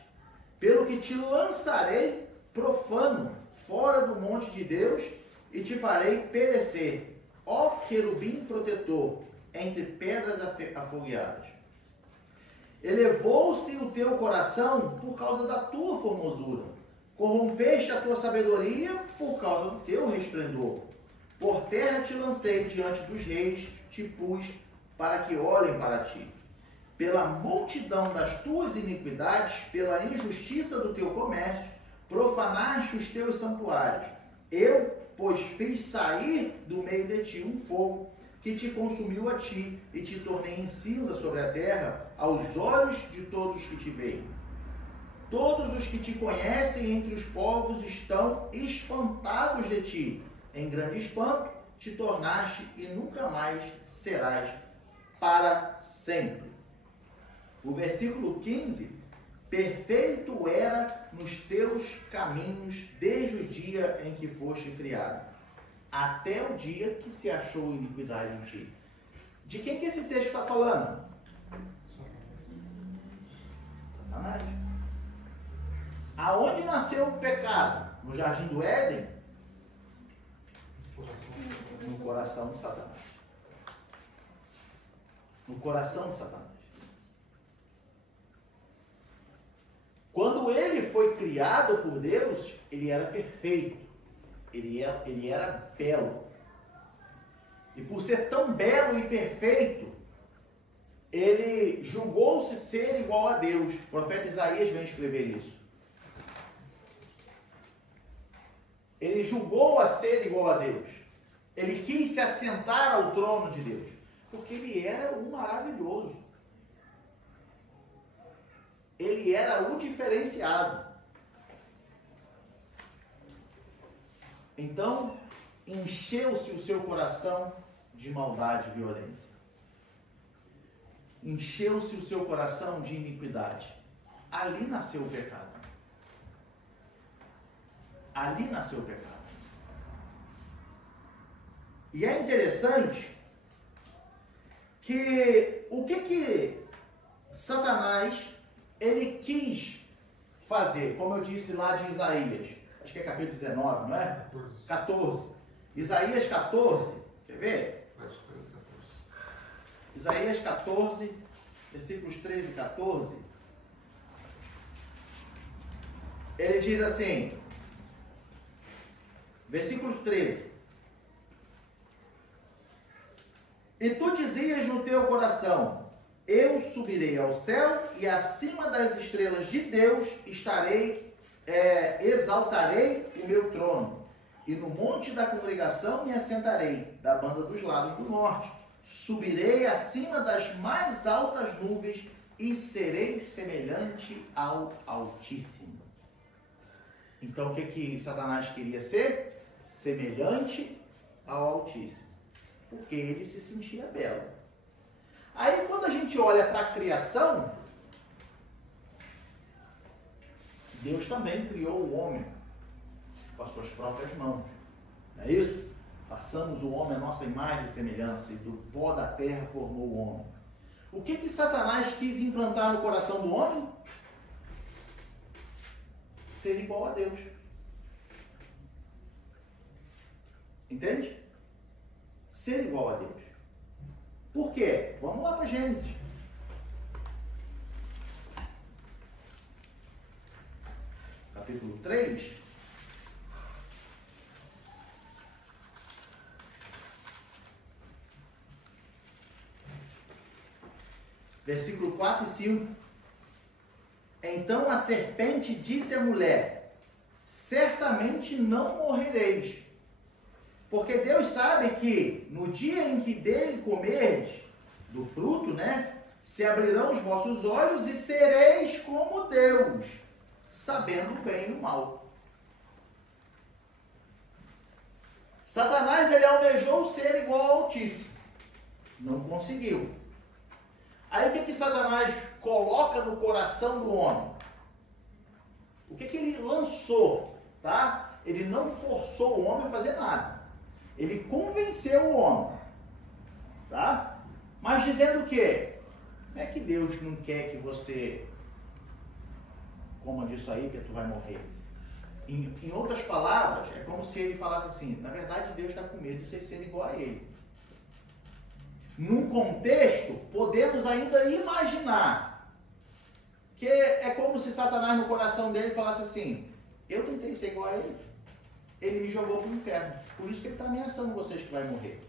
pelo que te lançarei profano fora do monte de Deus e te farei perecer, ó querubim protetor, entre pedras afogueadas. Elevou-se o teu coração por causa da tua formosura, corrompeste a tua sabedoria por causa do teu resplendor. Por terra te lancei diante dos reis, te pus para que olhem para ti. Pela multidão das tuas iniquidades, pela injustiça do teu comércio, profanaste os teus santuários. Eu, pois, fiz sair do meio de ti um fogo que te consumiu a ti e te tornei em cinza sobre a terra aos olhos de todos os que te veem. Todos os que te conhecem entre os povos estão espantados de ti. Em grande espanto te tornaste e nunca mais serás para sempre. O versículo 15, perfeito era nos teus caminhos desde o dia em que foste criado, até o dia que se achou iniquidade em ti. De quem que esse texto está falando? Satanás. Aonde nasceu o pecado? No jardim do Éden? No coração de Satanás. No coração de Satanás. Quando ele foi criado por Deus, ele era perfeito. Ele era belo. E por ser tão belo e perfeito, ele julgou-se ser igual a Deus. O profeta Isaías vem escrever isso. Ele julgou a ser igual a Deus. Ele quis se assentar ao trono de Deus. Porque ele era o maravilhoso. Ele era o diferenciado. Então, encheu-se o seu coração de maldade e violência. Encheu-se o seu coração de iniquidade. Ali nasceu o pecado. Ali nasceu o pecado. E é interessante que o que Satanás ele quis fazer, como eu disse lá de Isaías, acho que é capítulo 19, não é? 14. Isaías 14, quer ver? Isaías 14, versículos 13 e 14. Ele diz assim: Versículo 13. E tu dizias no teu coração, eu subirei ao céu e acima das estrelas de Deus exaltarei o meu trono. E no monte da congregação me assentarei, da banda dos lados do norte. Subirei acima das mais altas nuvens e serei semelhante ao Altíssimo. Então o que Satanás queria ser? Semelhante ao Altíssimo. Porque ele se sentia belo. Aí quando a gente olha para a criação, Deus também criou o homem com as suas próprias mãos. Não é isso? Façamos o homem a nossa imagem e semelhança, e do pó da terra formou o homem. O que Satanás quis implantar no coração do homem? Ser igual a Deus. Entende? Ser igual a Deus. Por quê? Vamos lá para Gênesis. Capítulo 3. Versículo 4 e 5. Então a serpente disse à mulher, certamente não morrereis, porque Deus sabe que no dia em que dele comerdes do fruto, se abrirão os vossos olhos e sereis como Deus, sabendo o bem e o mal. Satanás, ele almejou ser igual ao Altíssimo. Não conseguiu. Aí o que Satanás coloca no coração do homem? O que ele lançou? Tá? Ele não forçou o homem a fazer nada. Ele convenceu o homem. Tá? Mas dizendo o quê? Não é que Deus não quer que você coma disso aí, que tu vai morrer. Em outras palavras, é como se ele falasse assim, na verdade Deus está com medo de vocês serem igual a ele. Num contexto, podemos ainda imaginar que é como se Satanás no coração dele falasse assim, eu tentei ser igual a ele, ele me jogou para o inferno, por isso que ele está ameaçando vocês que vai morrer.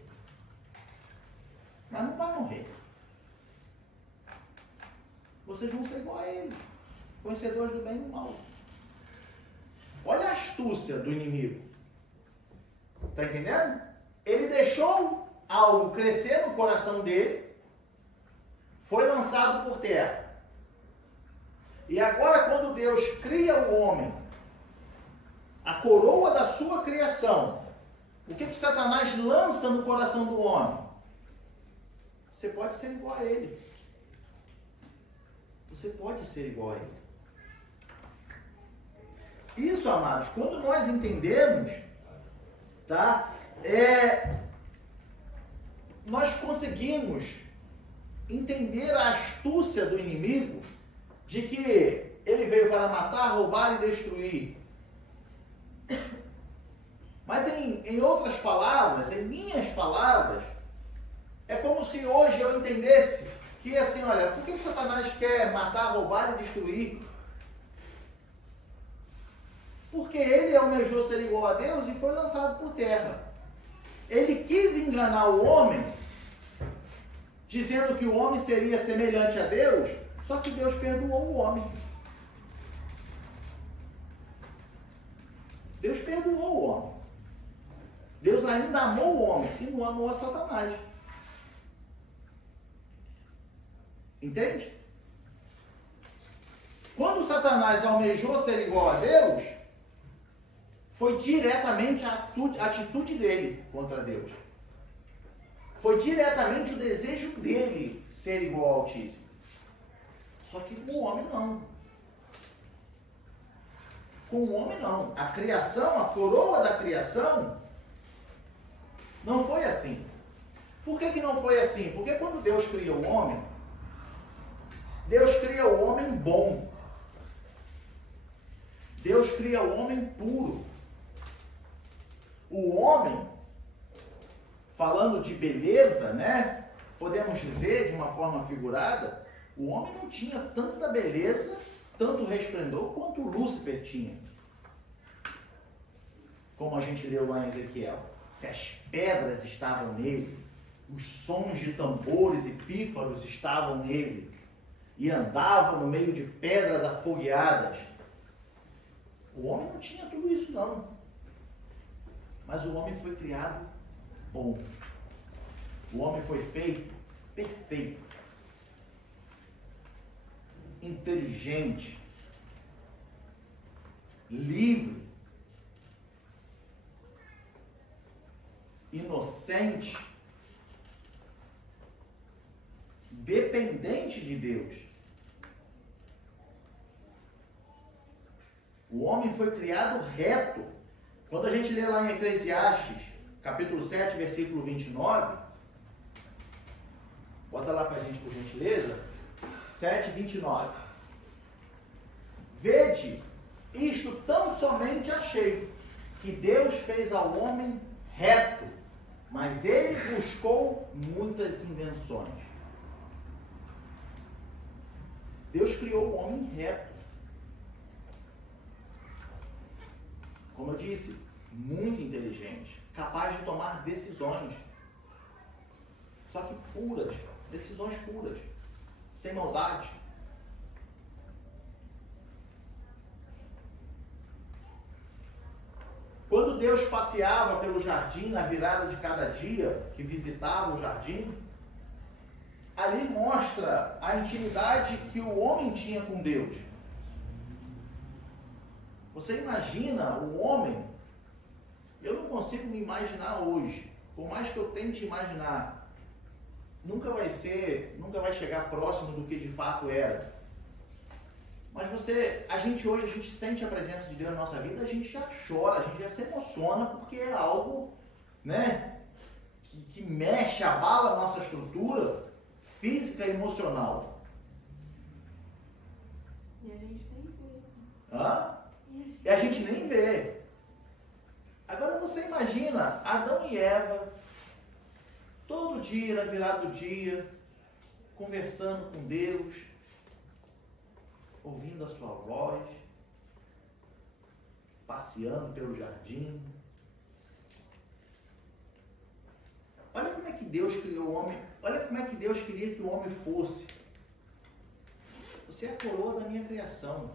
Mas não vai morrer. Vocês vão ser igual a ele, conhecedores do bem e do mal. Olha a astúcia do inimigo. Está entendendo? Ele deixou algo crescer no coração dele, foi lançado por terra. E agora, quando Deus cria o homem, a coroa da sua criação, o que Satanás lança no coração do homem? Você pode ser igual a ele. Você pode ser igual a ele. Isso, amados, quando nós entendemos, tá? Nós conseguimos entender a astúcia do inimigo de que ele veio para matar, roubar e destruir. Mas em outras palavras, em minhas palavras, é como se hoje eu entendesse que assim, olha, por que Satanás quer matar, roubar e destruir? Porque ele almejou ser igual a Deus e foi lançado por terra. Ele quis enganar o homem, dizendo que o homem seria semelhante a Deus, só que Deus perdoou o homem. Deus perdoou o homem. Deus ainda amou o homem e não amou a Satanás. Entende? Quando Satanás almejou ser igual a Deus, foi diretamente a atitude dele contra Deus. Foi diretamente o desejo dele ser igual ao Altíssimo. Só que com o homem não. Com o homem não. A criação, a coroa da criação, não foi assim. Por que não foi assim? Porque quando Deus cria o homem, Deus cria o homem bom. Deus cria o homem puro. O homem, falando de beleza, podemos dizer de uma forma figurada, o homem não tinha tanta beleza, tanto resplendor quanto Lúcifer tinha. como a gente leu lá em Ezequiel, que as pedras estavam nele, os sons de tambores e pífaros estavam nele, e andava no meio de pedras afogueadas. O homem não tinha tudo isso, não. Mas o homem foi criado bom. O homem foi feito perfeito, inteligente, livre, inocente, dependente de Deus. O homem foi criado reto. Quando a gente lê lá em Eclesiastes, capítulo 7, versículo 29, bota lá pra gente, por gentileza, 7, 29. Vede, isto tão somente achei, que Deus fez ao homem reto, mas ele buscou muitas invenções. Deus criou o homem reto. Como eu disse, muito inteligente, capaz de tomar decisões. Só que puras, decisões puras, sem maldade. Quando Deus passeava pelo jardim na virada de cada dia que visitava o jardim, ali mostra a intimidade que o homem tinha com Deus. Você imagina o homem? Eu não consigo me imaginar hoje. Por mais que eu tente imaginar, nunca vai chegar próximo do que de fato era. Mas a gente hoje sente a presença de Deus na nossa vida, a gente já chora, a gente já se emociona, porque é algo, né, que mexe, abala a nossa estrutura física e emocional. E a gente nem vê. Hã? E a gente nem vê. Agora você imagina Adão e Eva, todo dia, na virada do dia, conversando com Deus, ouvindo a sua voz, passeando pelo jardim. Olha como é que Deus criou o homem, olha como é que Deus queria que o homem fosse. Você é a coroa da minha criação.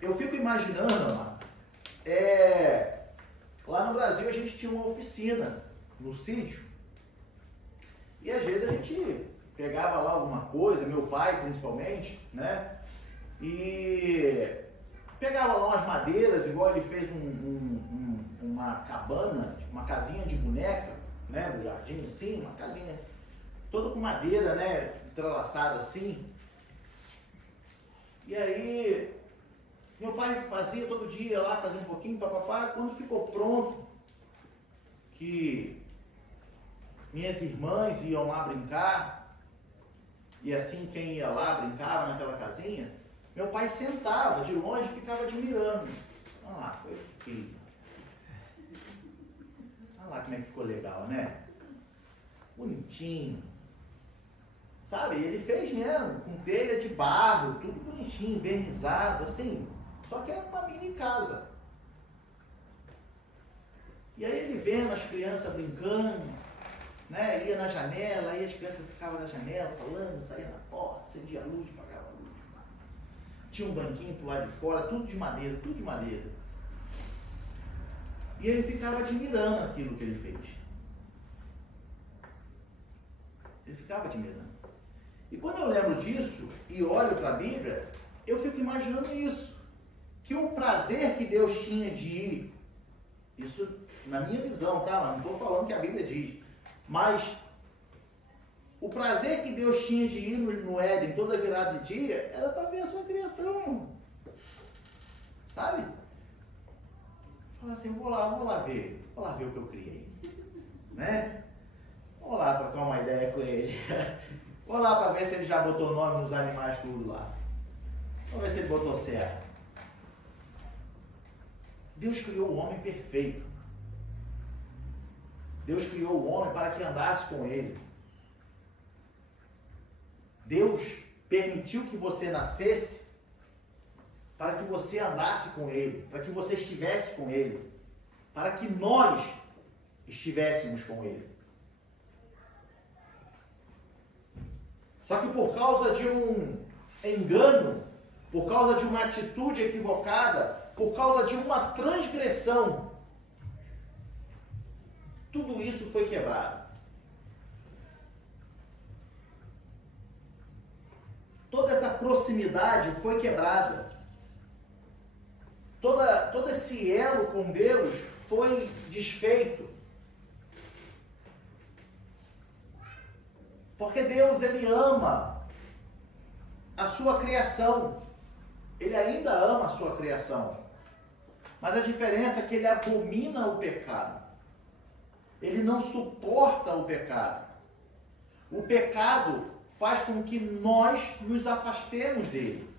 Eu fico imaginando, amado, lá no Brasil a gente tinha uma oficina no sítio, e às vezes a gente pegava lá alguma coisa, meu pai principalmente, né, e pegava lá umas madeiras, igual ele fez uma cabana, uma casinha de boneca, né, no jardim assim, uma casinha toda com madeira, né, entrelaçada assim. E aí meu pai fazia todo dia lá, fazia um pouquinho, papapá. Quando ficou pronto, que minhas irmãs iam lá brincar, e assim quem ia lá brincava naquela casinha, meu pai sentava de longe e ficava admirando. Olha lá, eu fiquei. Olha lá como é que ficou legal, né? Bonitinho. Sabe, ele fez mesmo, com telha de barro, tudo bonitinho, vernizado, assim. Só que era uma mini casa. E aí ele vendo as crianças brincando, né? Ia na janela, aí as crianças ficavam na janela falando, saía na porta, acendia a luz, apagava a luz. Tinha um banquinho pro lado de fora, tudo de madeira, tudo de madeira. E ele ficava admirando aquilo que ele fez. Ele ficava admirando. E quando eu lembro disso e olho para a Bíblia, eu fico imaginando isso. Que o prazer que Deus tinha de ir, isso na minha visão, tá? Mas não estou falando que a Bíblia diz, mas o prazer que Deus tinha de ir no Éden toda virada de dia era para ver a sua criação, sabe? Falar assim, vou lá ver o que eu criei, né? Vou lá trocar uma ideia com ele, vou lá para ver se ele já botou nome nos animais tudo lá, vamos ver se ele botou certo. Deus criou o homem perfeito. Deus criou o homem para que andasse com ele. Deus permitiu que você nascesse para que você andasse com Ele, para que você estivesse com Ele, para que nós estivéssemos com Ele. Só que por causa de um engano, por causa de uma atitude equivocada, por causa de uma transgressão, tudo isso foi quebrado. Toda essa proximidade foi quebrada. Todo esse elo com Deus foi desfeito. Porque Deus, Ele ama a sua criação. Ele ainda ama a sua criação. Mas a diferença é que Ele abomina o pecado. Ele não suporta o pecado. O pecado faz com que nós nos afastemos dele.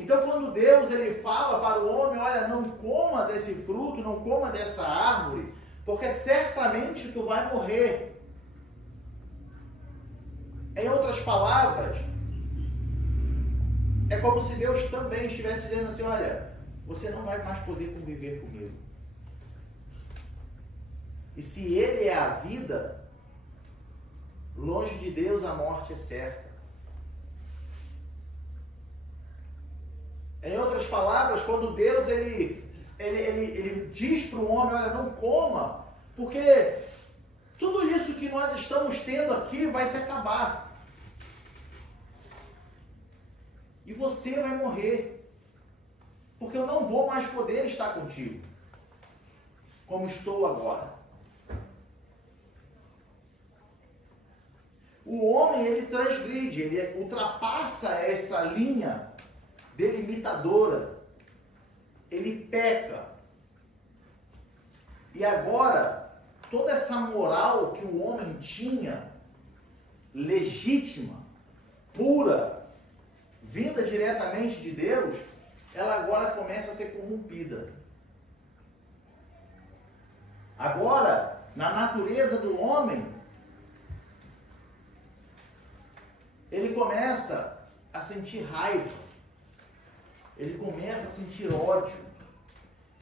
Então, quando Deus ele fala para o homem, olha, não coma desse fruto, não coma dessa árvore, porque certamente tu vai morrer. Em outras palavras, é como se Deus também estivesse dizendo assim, olha, você não vai mais poder conviver comigo. E se Ele é a vida, longe de Deus a morte é certa. Em outras palavras, quando Deus ele diz para o homem, olha, não coma, porque tudo isso que nós estamos tendo aqui vai se acabar. E você vai morrer. Porque eu não vou mais poder estar contigo, como estou agora. O homem, ele transgride, ele ultrapassa essa linha delimitadora. Ele peca. E agora, toda essa moral que o homem tinha, legítima, pura, vinda diretamente de Deus, ela agora começa a ser corrompida. Agora, na natureza do homem, ele começa a sentir raiva, ele começa a sentir ódio,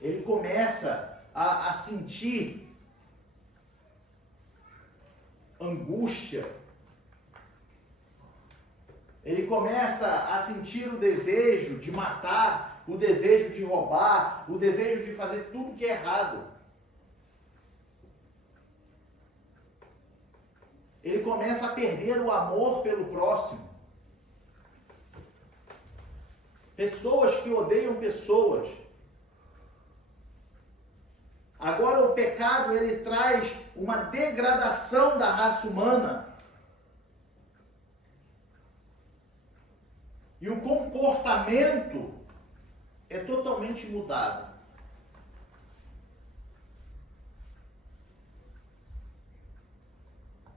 ele começa a sentir angústia, ele começa a sentir o desejo de matar, o desejo de roubar, o desejo de fazer tudo que é errado. Ele começa a perder o amor pelo próximo. Pessoas que odeiam pessoas. Agora o pecado, ele traz uma degradação da raça humana. E o comportamento é totalmente mudado.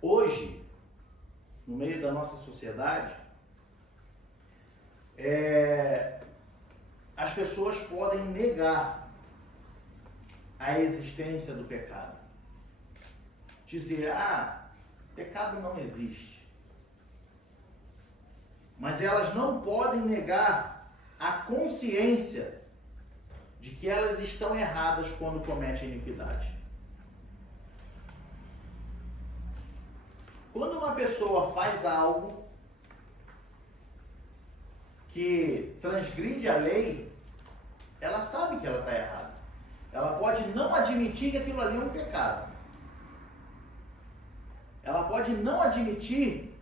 Hoje, no meio da nossa sociedade, as pessoas podem negar a existência do pecado. Dizer, pecado não existe. Mas elas não podem negar a consciência de que elas estão erradas quando cometem iniquidade. Quando uma pessoa faz algo que transgride a lei, ela sabe que ela está errada. Ela pode não admitir que aquilo ali é um pecado. Ela pode não admitir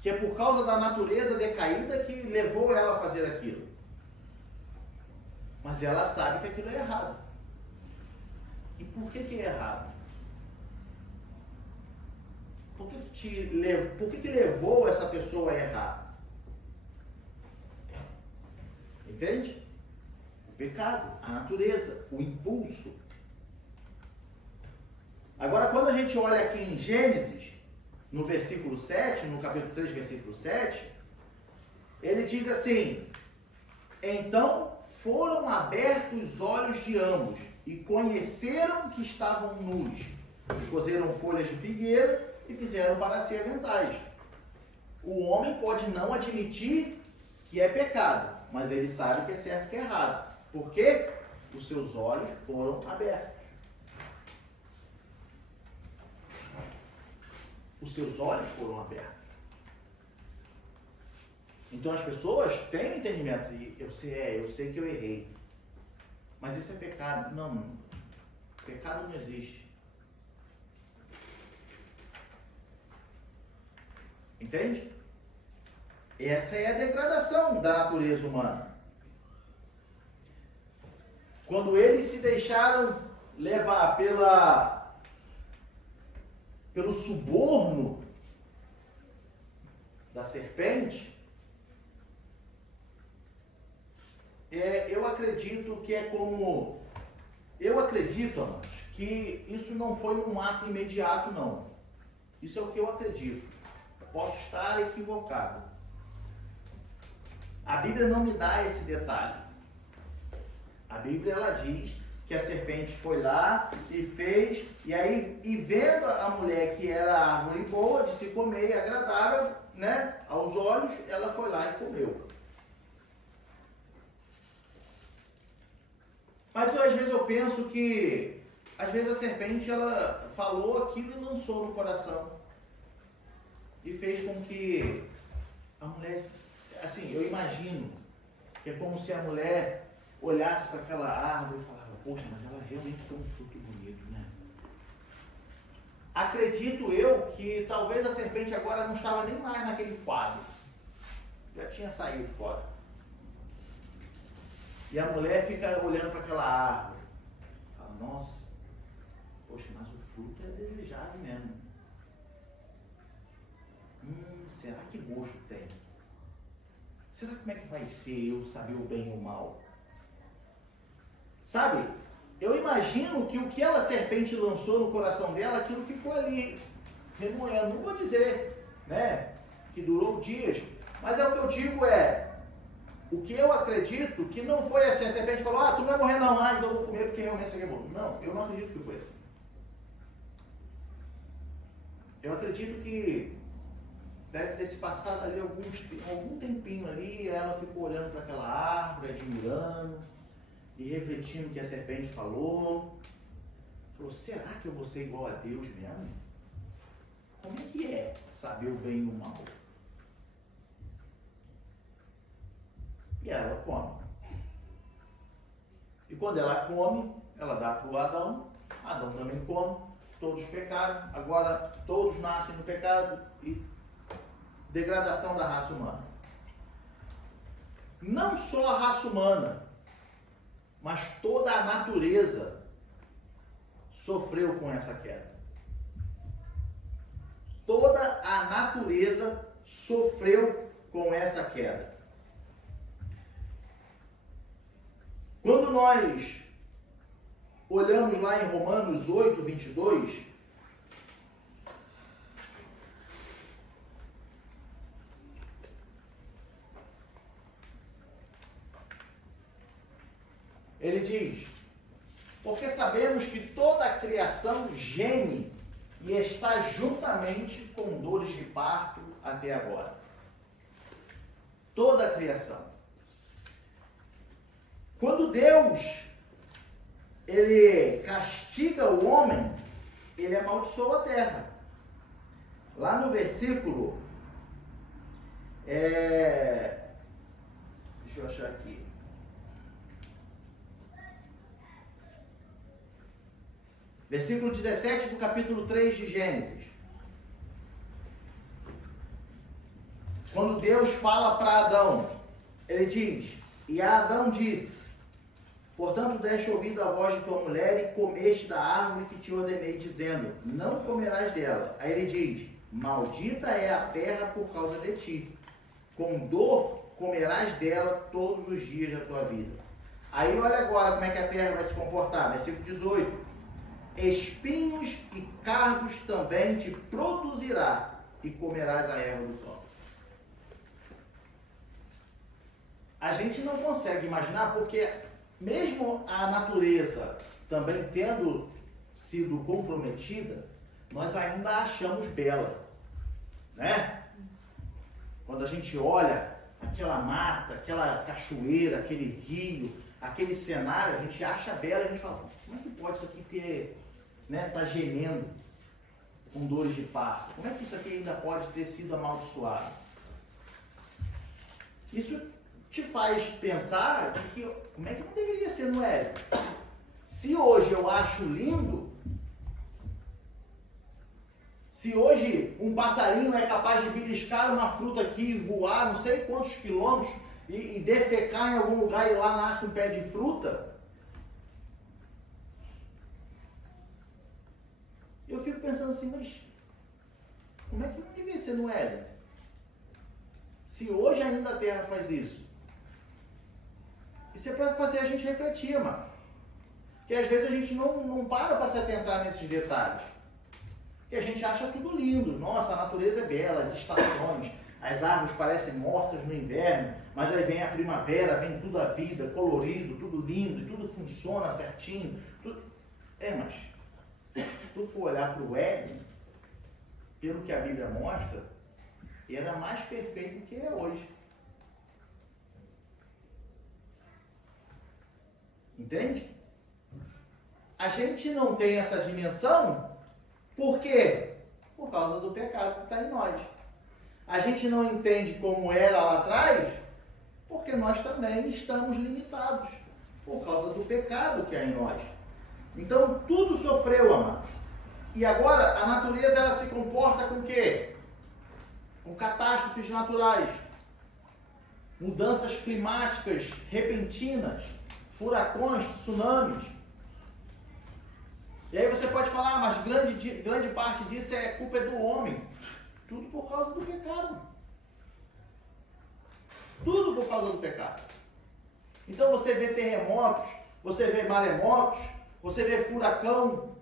que é por causa da natureza decaída que levou ela a fazer aquilo. Mas ela sabe que aquilo é errado. E por que é errado? Por que levou essa pessoa a errar? Entende? O pecado, a natureza, o impulso. Agora, quando a gente olha aqui em Gênesis, no versículo 7, no capítulo 3, versículo 7, ele diz assim: então foram abertos os olhos de ambos e conheceram que estavam nus. E cozeram folhas de figueira e fizeram para si aventais. O homem pode não admitir que é pecado, mas ele sabe que é certo e que é errado. Por quê? Os seus olhos foram abertos. Os seus olhos foram abertos. Então as pessoas têm um entendimento de eu sei que eu errei. Mas isso é pecado. Não, pecado não existe. Entende? Essa é a degradação da natureza humana. Quando eles se deixaram levar pelo suborno da serpente, eu acredito que é como... Eu acredito, amados, que isso não foi um ato imediato, não. Isso é o que eu acredito. Posso estar equivocado. A Bíblia não me dá esse detalhe. A Bíblia, ela diz que a serpente foi lá e fez, e vendo a mulher que era árvore boa de se comer, agradável, né, aos olhos, ela foi lá e comeu. Mas às vezes eu penso que, às vezes a serpente, ela falou aquilo e lançou no coração. E fez com que a mulher, assim, eu imagino, que é como se a mulher olhasse para aquela árvore e falava, poxa, mas ela realmente tem um fruto bonito, né? Acredito eu que talvez a serpente agora não estava nem mais naquele quadro. Já tinha saído fora. E a mulher fica olhando para aquela árvore. Fala, nossa, poxa, mas o fruto é desejável mesmo. Será que gosto tem? Será como é que vai ser eu saber o bem e o mal? Sabe, eu imagino que o que a serpente lançou no coração dela, aquilo ficou ali, remoendo. Não vou dizer, né, que durou dias, mas é o que eu digo o que eu acredito que não foi assim. A serpente falou, tu não vai morrer não, então eu vou comer porque realmente isso aqui é bom. Não, eu não acredito que foi assim. Eu acredito que deve ter se passado ali algum tempinho ali, ela ficou olhando para aquela árvore, admirando e refletindo o que a serpente falou. Falou, será que eu vou ser igual a Deus mesmo? Como é que é saber o bem e o mal? E ela come. E quando ela come, ela dá para o Adão. Adão também come. Todos pecaram. Agora todos nascem no pecado e degradação da raça humana. Não só a raça humana, mas toda a natureza sofreu com essa queda. Toda a natureza sofreu com essa queda. Quando nós olhamos lá em Romanos 8, 22, ele diz, porque sabemos que toda a criação geme e está juntamente com dores de parto até agora. Toda a criação. Quando Deus, ele castiga o homem, ele amaldiçoa a terra. Lá no versículo, deixa eu achar aqui. Versículo 17 do capítulo 3 de Gênesis. Quando Deus fala para Adão, ele diz, e Adão disse, portanto deste ouvido a voz de tua mulher e comeste da árvore que te ordenei, dizendo, não comerás dela. Aí ele diz, maldita é a terra por causa de ti. Com dor comerás dela todos os dias da tua vida. Aí olha agora como é que a terra vai se comportar. Versículo 18. Espinhos e cardos também te produzirá e comerás a erva do campo. A gente não consegue imaginar porque mesmo a natureza também tendo sido comprometida, nós ainda a achamos bela, né? Quando a gente olha aquela mata, aquela cachoeira, aquele rio, aquele cenário, a gente acha bela e a gente fala, como é que pode isso aqui ter, né, tá gemendo com dores de parto? Como é que isso aqui ainda pode ter sido amaldiçoado? Isso te faz pensar de que, como é que não deveria ser no Éden? Se hoje eu acho lindo, se hoje um passarinho é capaz de beliscar uma fruta aqui e voar não sei quantos quilômetros e defecar em algum lugar e lá nasce um pé de fruta, eu fico pensando assim, mas como é que não deveria ser no Éden? Se hoje ainda a Terra faz isso. Isso é para fazer a gente refletir, mano. Porque às vezes a gente não para se atentar nesses detalhes. Porque a gente acha tudo lindo. Nossa, a natureza é bela, as estações, as árvores parecem mortas no inverno, mas aí vem a primavera, vem tudo a vida, colorido, tudo lindo, e tudo funciona certinho. Tudo... mas se tu for olhar para o Éden, pelo que a Bíblia mostra, era mais perfeito do que é hoje. Entende? A gente não tem essa dimensão, por quê? Por causa do pecado que está em nós. A gente não entende como era lá atrás, porque nós também estamos limitados, por causa do pecado que há em nós. Então, tudo sofreu, amados. E agora, a natureza, ela se comporta com o quê? Com catástrofes naturais, mudanças climáticas repentinas, furacões, tsunamis. E aí você pode falar, mas grande parte disso é culpa do homem. Tudo por causa do pecado. Tudo por causa do pecado. Então você vê terremotos, você vê maremotos, você vê furacão.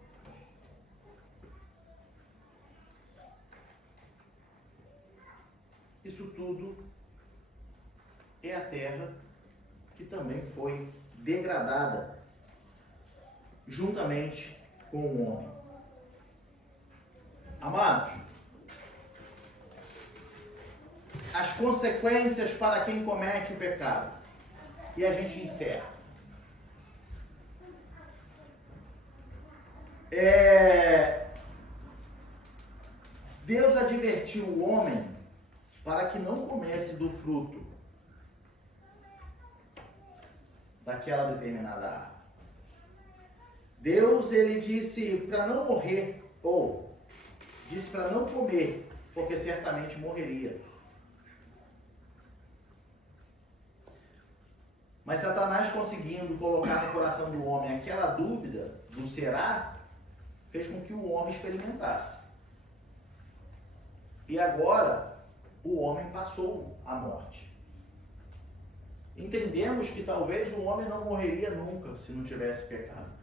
Isso tudo é a terra que também foi degradada juntamente com o homem. Amados, as consequências para quem comete o pecado. E a gente encerra. Deus advertiu o homem para que não comesse do fruto daquela determinada árvore. Deus, ele disse para não morrer, ou disse para não comer, porque certamente morreria. Mas Satanás, conseguindo colocar no coração do homem aquela dúvida do será, fez com que o homem experimentasse. E agora, o homem passou a morte. Entendemos que talvez o homem não morreria nunca se não tivesse pecado.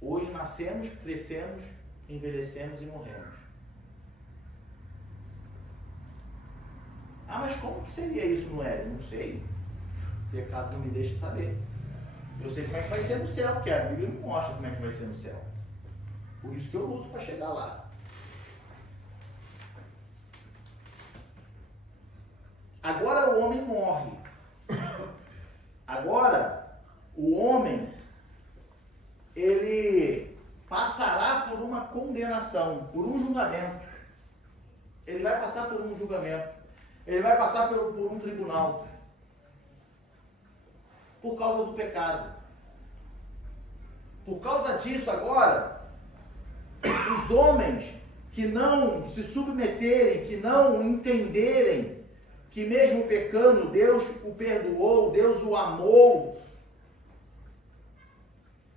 Hoje nascemos, crescemos, envelhecemos e morremos. Ah, mas como que seria isso no Éden? Não sei. O pecado não me deixa saber. Eu sei como é que vai ser no céu, porque a Bíblia não mostra como é que vai ser no céu. Por isso que eu luto para chegar lá. Agora o homem morre. Agora o homem, ele passará por uma condenação, por um julgamento. Ele vai passar por um julgamento. Ele vai passar por um tribunal. Por causa do pecado. Por causa disso agora, os homens que não se submeterem, que não entenderem que mesmo pecando, Deus o perdoou, Deus o amou,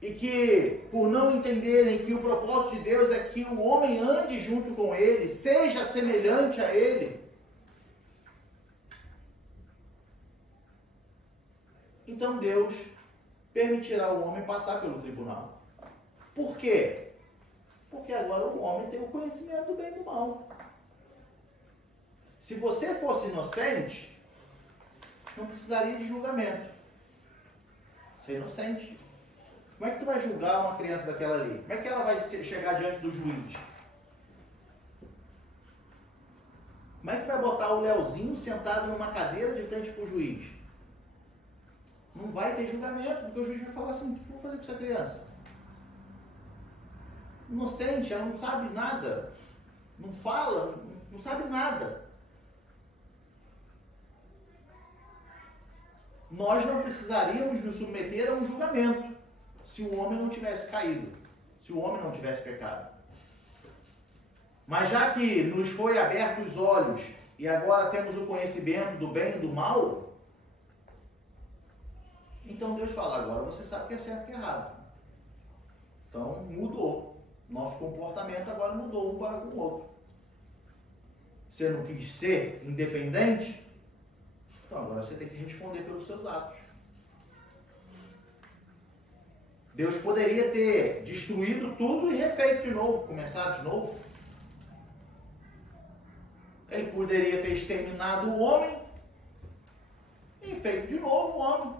e que por não entenderem que o propósito de Deus é que o homem ande junto com ele, seja semelhante a ele, então Deus permitirá o homem passar pelo tribunal. Por quê? Porque agora o homem tem o conhecimento do bem e do mal. Se você fosse inocente, não precisaria de julgamento. Você é inocente. Como é que tu vai julgar uma criança daquela ali? Como é que ela vai chegar diante do juiz? Como é que vai botar o Leozinho sentado numa cadeira de frente para o juiz? Não vai ter julgamento, porque o juiz vai falar assim: o que eu vou fazer com essa criança? Inocente, ela não sabe nada, não fala, não sabe nada. Nós não precisaríamos nos submeter a um julgamento se o homem não tivesse caído, se o homem não tivesse pecado. Mas já que nos foi aberto os olhos e agora temos o conhecimento do bem e do mal, então Deus fala: agora você sabe o que é certo e o que é errado. Então mudou. Nosso comportamento agora mudou um para com o outro. Você não quis ser independente? Então agora você tem que responder pelos seus atos. Deus poderia ter destruído tudo e refeito de novo, começado de novo. Ele poderia ter exterminado o homem e feito de novo o homem.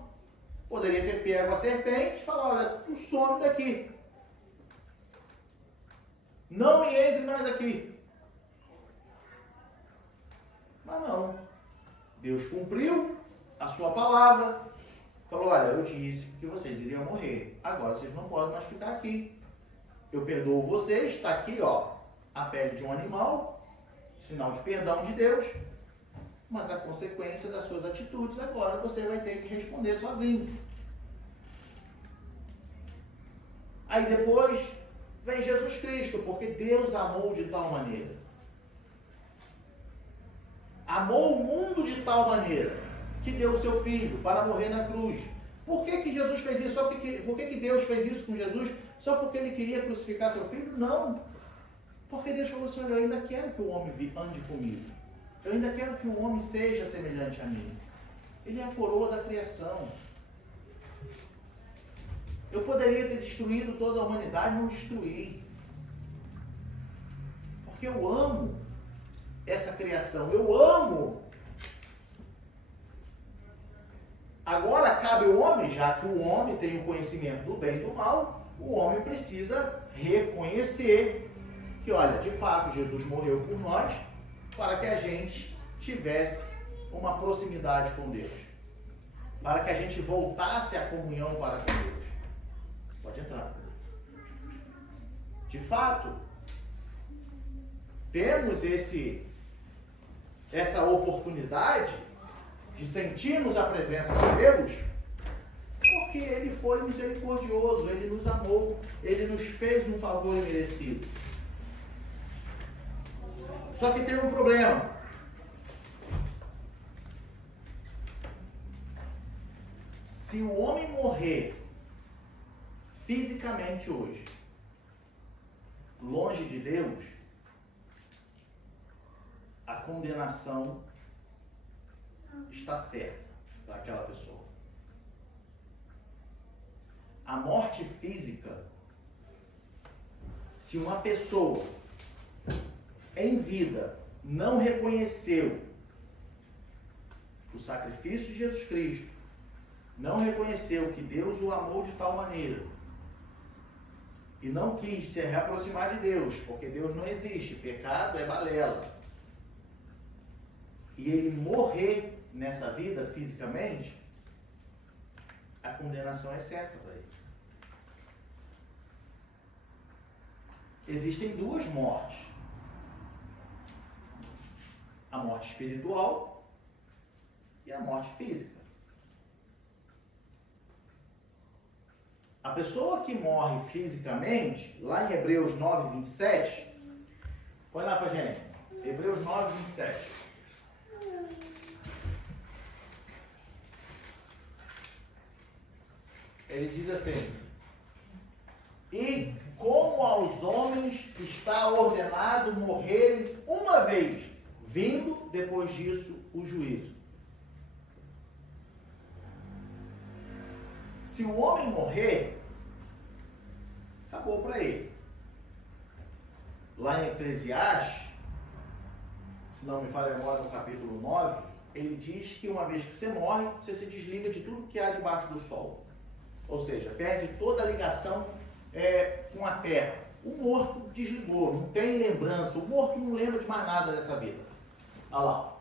Poderia ter pego a serpente e falar: olha, tu some daqui. Não me entre mais aqui. Mas não. Deus cumpriu a sua palavra. Falou: olha, eu disse que vocês iriam morrer. Agora vocês não podem mais ficar aqui. Eu perdoo vocês. Está aqui, ó, a pele de um animal, sinal de perdão de Deus. Mas a consequência das suas atitudes agora você vai ter que responder sozinho. Aí depois vem Jesus Cristo, porque Deus amou de tal maneira. Amou o mundo de tal maneira que deu o seu Filho para morrer na cruz. Por que Jesus fez isso? Por que Deus fez isso com Jesus? Só porque Ele queria crucificar seu Filho? Não. Porque Deus falou assim: olha, eu ainda quero que o homem ande comigo. Eu ainda quero que o homem seja semelhante a mim. Ele é a coroa da criação. Eu poderia ter destruído toda a humanidade, não destruí. Porque eu amo essa criação. Eu amo. Agora cabe ao homem, já que o homem tem o conhecimento do bem e do mal, o homem precisa reconhecer que, olha, de fato, Jesus morreu por nós para que a gente tivesse uma proximidade com Deus. Para que a gente voltasse à comunhão para com Deus. Pode entrar. De fato, temos essa oportunidade de sentirmos a presença de Deus, porque Ele foi misericordioso, Ele nos amou, Ele nos fez um favor imerecido. Só que tem um problema. Se o homem morrer fisicamente hoje, longe de Deus, a condenação está certa para aquela pessoa. A morte física, se uma pessoa em vida não reconheceu o sacrifício de Jesus Cristo, não reconheceu que Deus o amou de tal maneira e não quis se reaproximar de Deus, porque Deus não existe, pecado é balela, e ele morrer nessa vida fisicamente, a condenação é certa para ele. Existem duas mortes: a morte espiritual e a morte física. A pessoa que morre fisicamente, lá em Hebreus 9, 27, põe lá pra gente, Hebreus 9, 27. Ele diz assim: e como aos homens está ordenado morrerem uma vez, vindo depois disso o juízo. Se o homem morrer, acabou para ele. Lá em Eclesiastes, se não me falha a memória, no capítulo 9, ele diz que uma vez que você morre, você se desliga de tudo que há debaixo do sol. ou seja, perde toda a ligação com a terra. O morto desligou, não tem lembrança, o morto não lembra de mais nada dessa vida. Olha lá.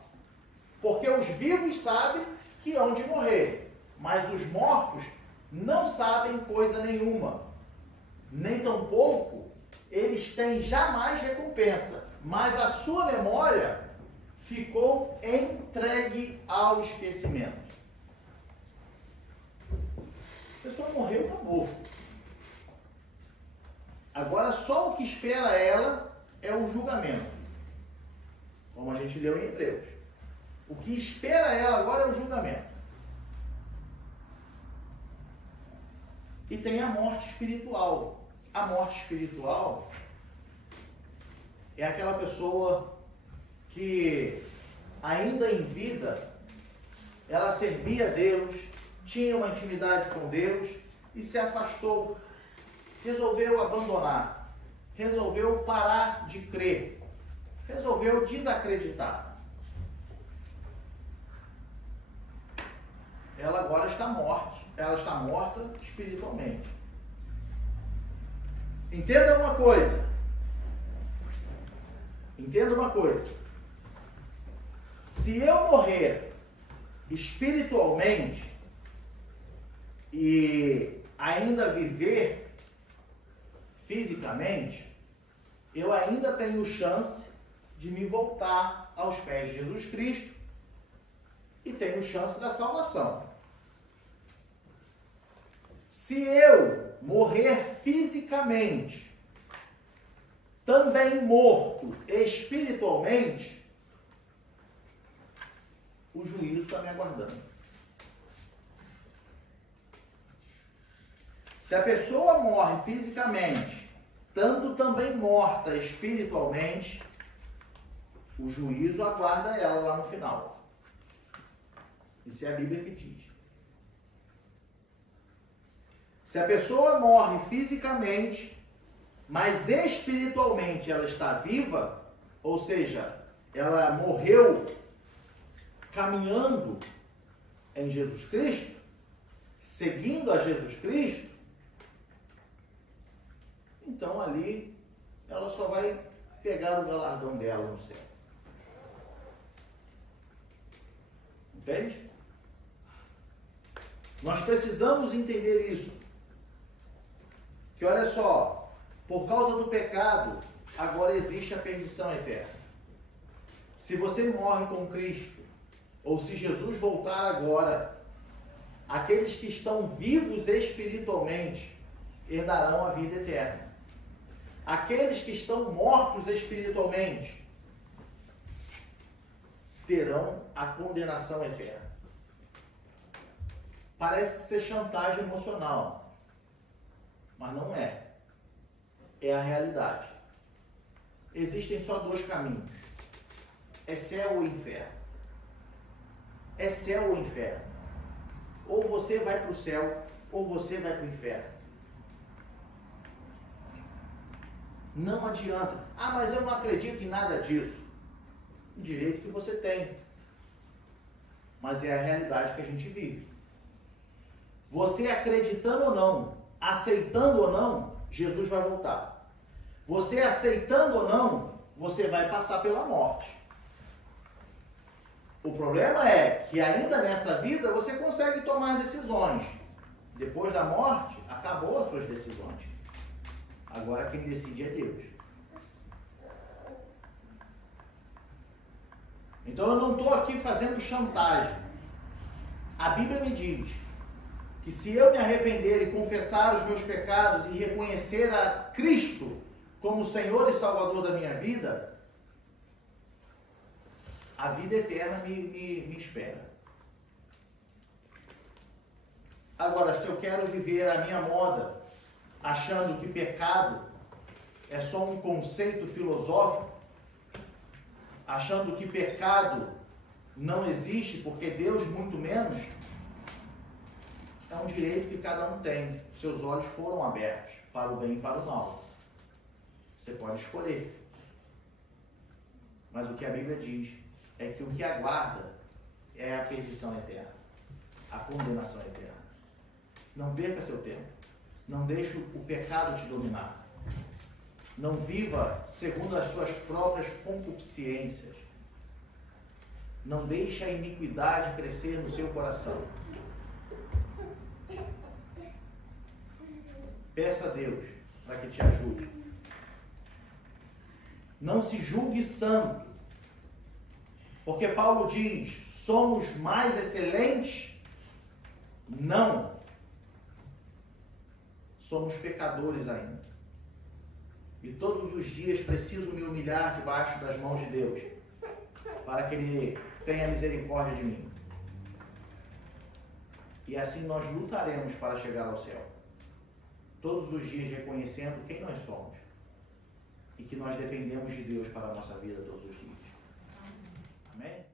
Porque os vivos sabem que hão de morrer, mas os mortos não sabem coisa nenhuma, nem tampouco eles têm jamais recompensa, mas a sua memória ficou entregue ao esquecimento. A pessoa morreu, acabou. Agora só o que espera ela é o julgamento, como a gente leu em Hebreus. O que espera ela agora é o julgamento. E tem a morte espiritual. A morte espiritual é aquela pessoa que ainda em vida ela servia a Deus, tinha uma intimidade com Deus e se afastou, resolveu abandonar, resolveu parar de crer, resolveu desacreditar. Ela agora está morta, ela está morta espiritualmente. Entenda uma coisa. Entenda uma coisa. Se eu morrer espiritualmente e ainda viver fisicamente, eu ainda tenho chance de me voltar aos pés de Jesus Cristo e tenho chance da salvação. Se eu morrer fisicamente, também morto espiritualmente, o juízo está me aguardando. Se a pessoa morre fisicamente, estando também morta espiritualmente, o juízo aguarda ela lá no final. Isso é a Bíblia que diz. Se a pessoa morre fisicamente, mas espiritualmente ela está viva, ou seja, ela morreu caminhando em Jesus Cristo, seguindo a Jesus Cristo, então ali ela só vai pegar o galardão dela no céu. Entende? Nós precisamos entender isso. Que olha só, por causa do pecado, agora existe a perdição eterna. Se você morre com Cristo, ou se Jesus voltar agora, aqueles que estão vivos espiritualmente herdarão a vida eterna. Aqueles que estão mortos espiritualmente terão a condenação eterna. Parece ser chantagem emocional. Mas não é. É a realidade. Existem só dois caminhos. É céu ou inferno. É céu ou inferno. Ou você vai para o céu, ou você vai para o inferno. Não adianta. Ah, mas eu não acredito em nada disso. O direito que você tem. Mas é a realidade que a gente vive. Você acreditando ou não, aceitando ou não, Jesus vai voltar. Você aceitando ou não, você vai passar pela morte. O problema é que ainda nessa vida você consegue tomar decisões. Depois da morte, acabou as suas decisões. Agora quem decide é Deus. Então eu não estou aqui fazendo chantagem. A Bíblia me diz que se eu me arrepender e confessar os meus pecados e reconhecer a Cristo como Senhor e Salvador da minha vida, a vida eterna me espera. Agora, se eu quero viver a minha moda, achando que pecado é só um conceito filosófico, achando que pecado não existe, porque Deus muito menos, é um direito que cada um tem. Seus olhos foram abertos para o bem e para o mal. Você pode escolher. Mas o que a Bíblia diz é que o que aguarda é a perdição eterna, a condenação eterna. Não perca seu tempo. Não deixe o pecado te dominar. Não viva segundo as suas próprias concupiscências. Não deixe a iniquidade crescer no seu coração. Peça a Deus para que te ajude. Não se julgue santo. Porque Paulo diz, somos mais excelentes? Não. Somos pecadores ainda. E todos os dias preciso me humilhar debaixo das mãos de Deus, para que Ele tenha misericórdia de mim. E assim nós lutaremos para chegar ao céu. Todos os dias reconhecendo quem nós somos. E que nós dependemos de Deus para a nossa vida todos os dias. Amém?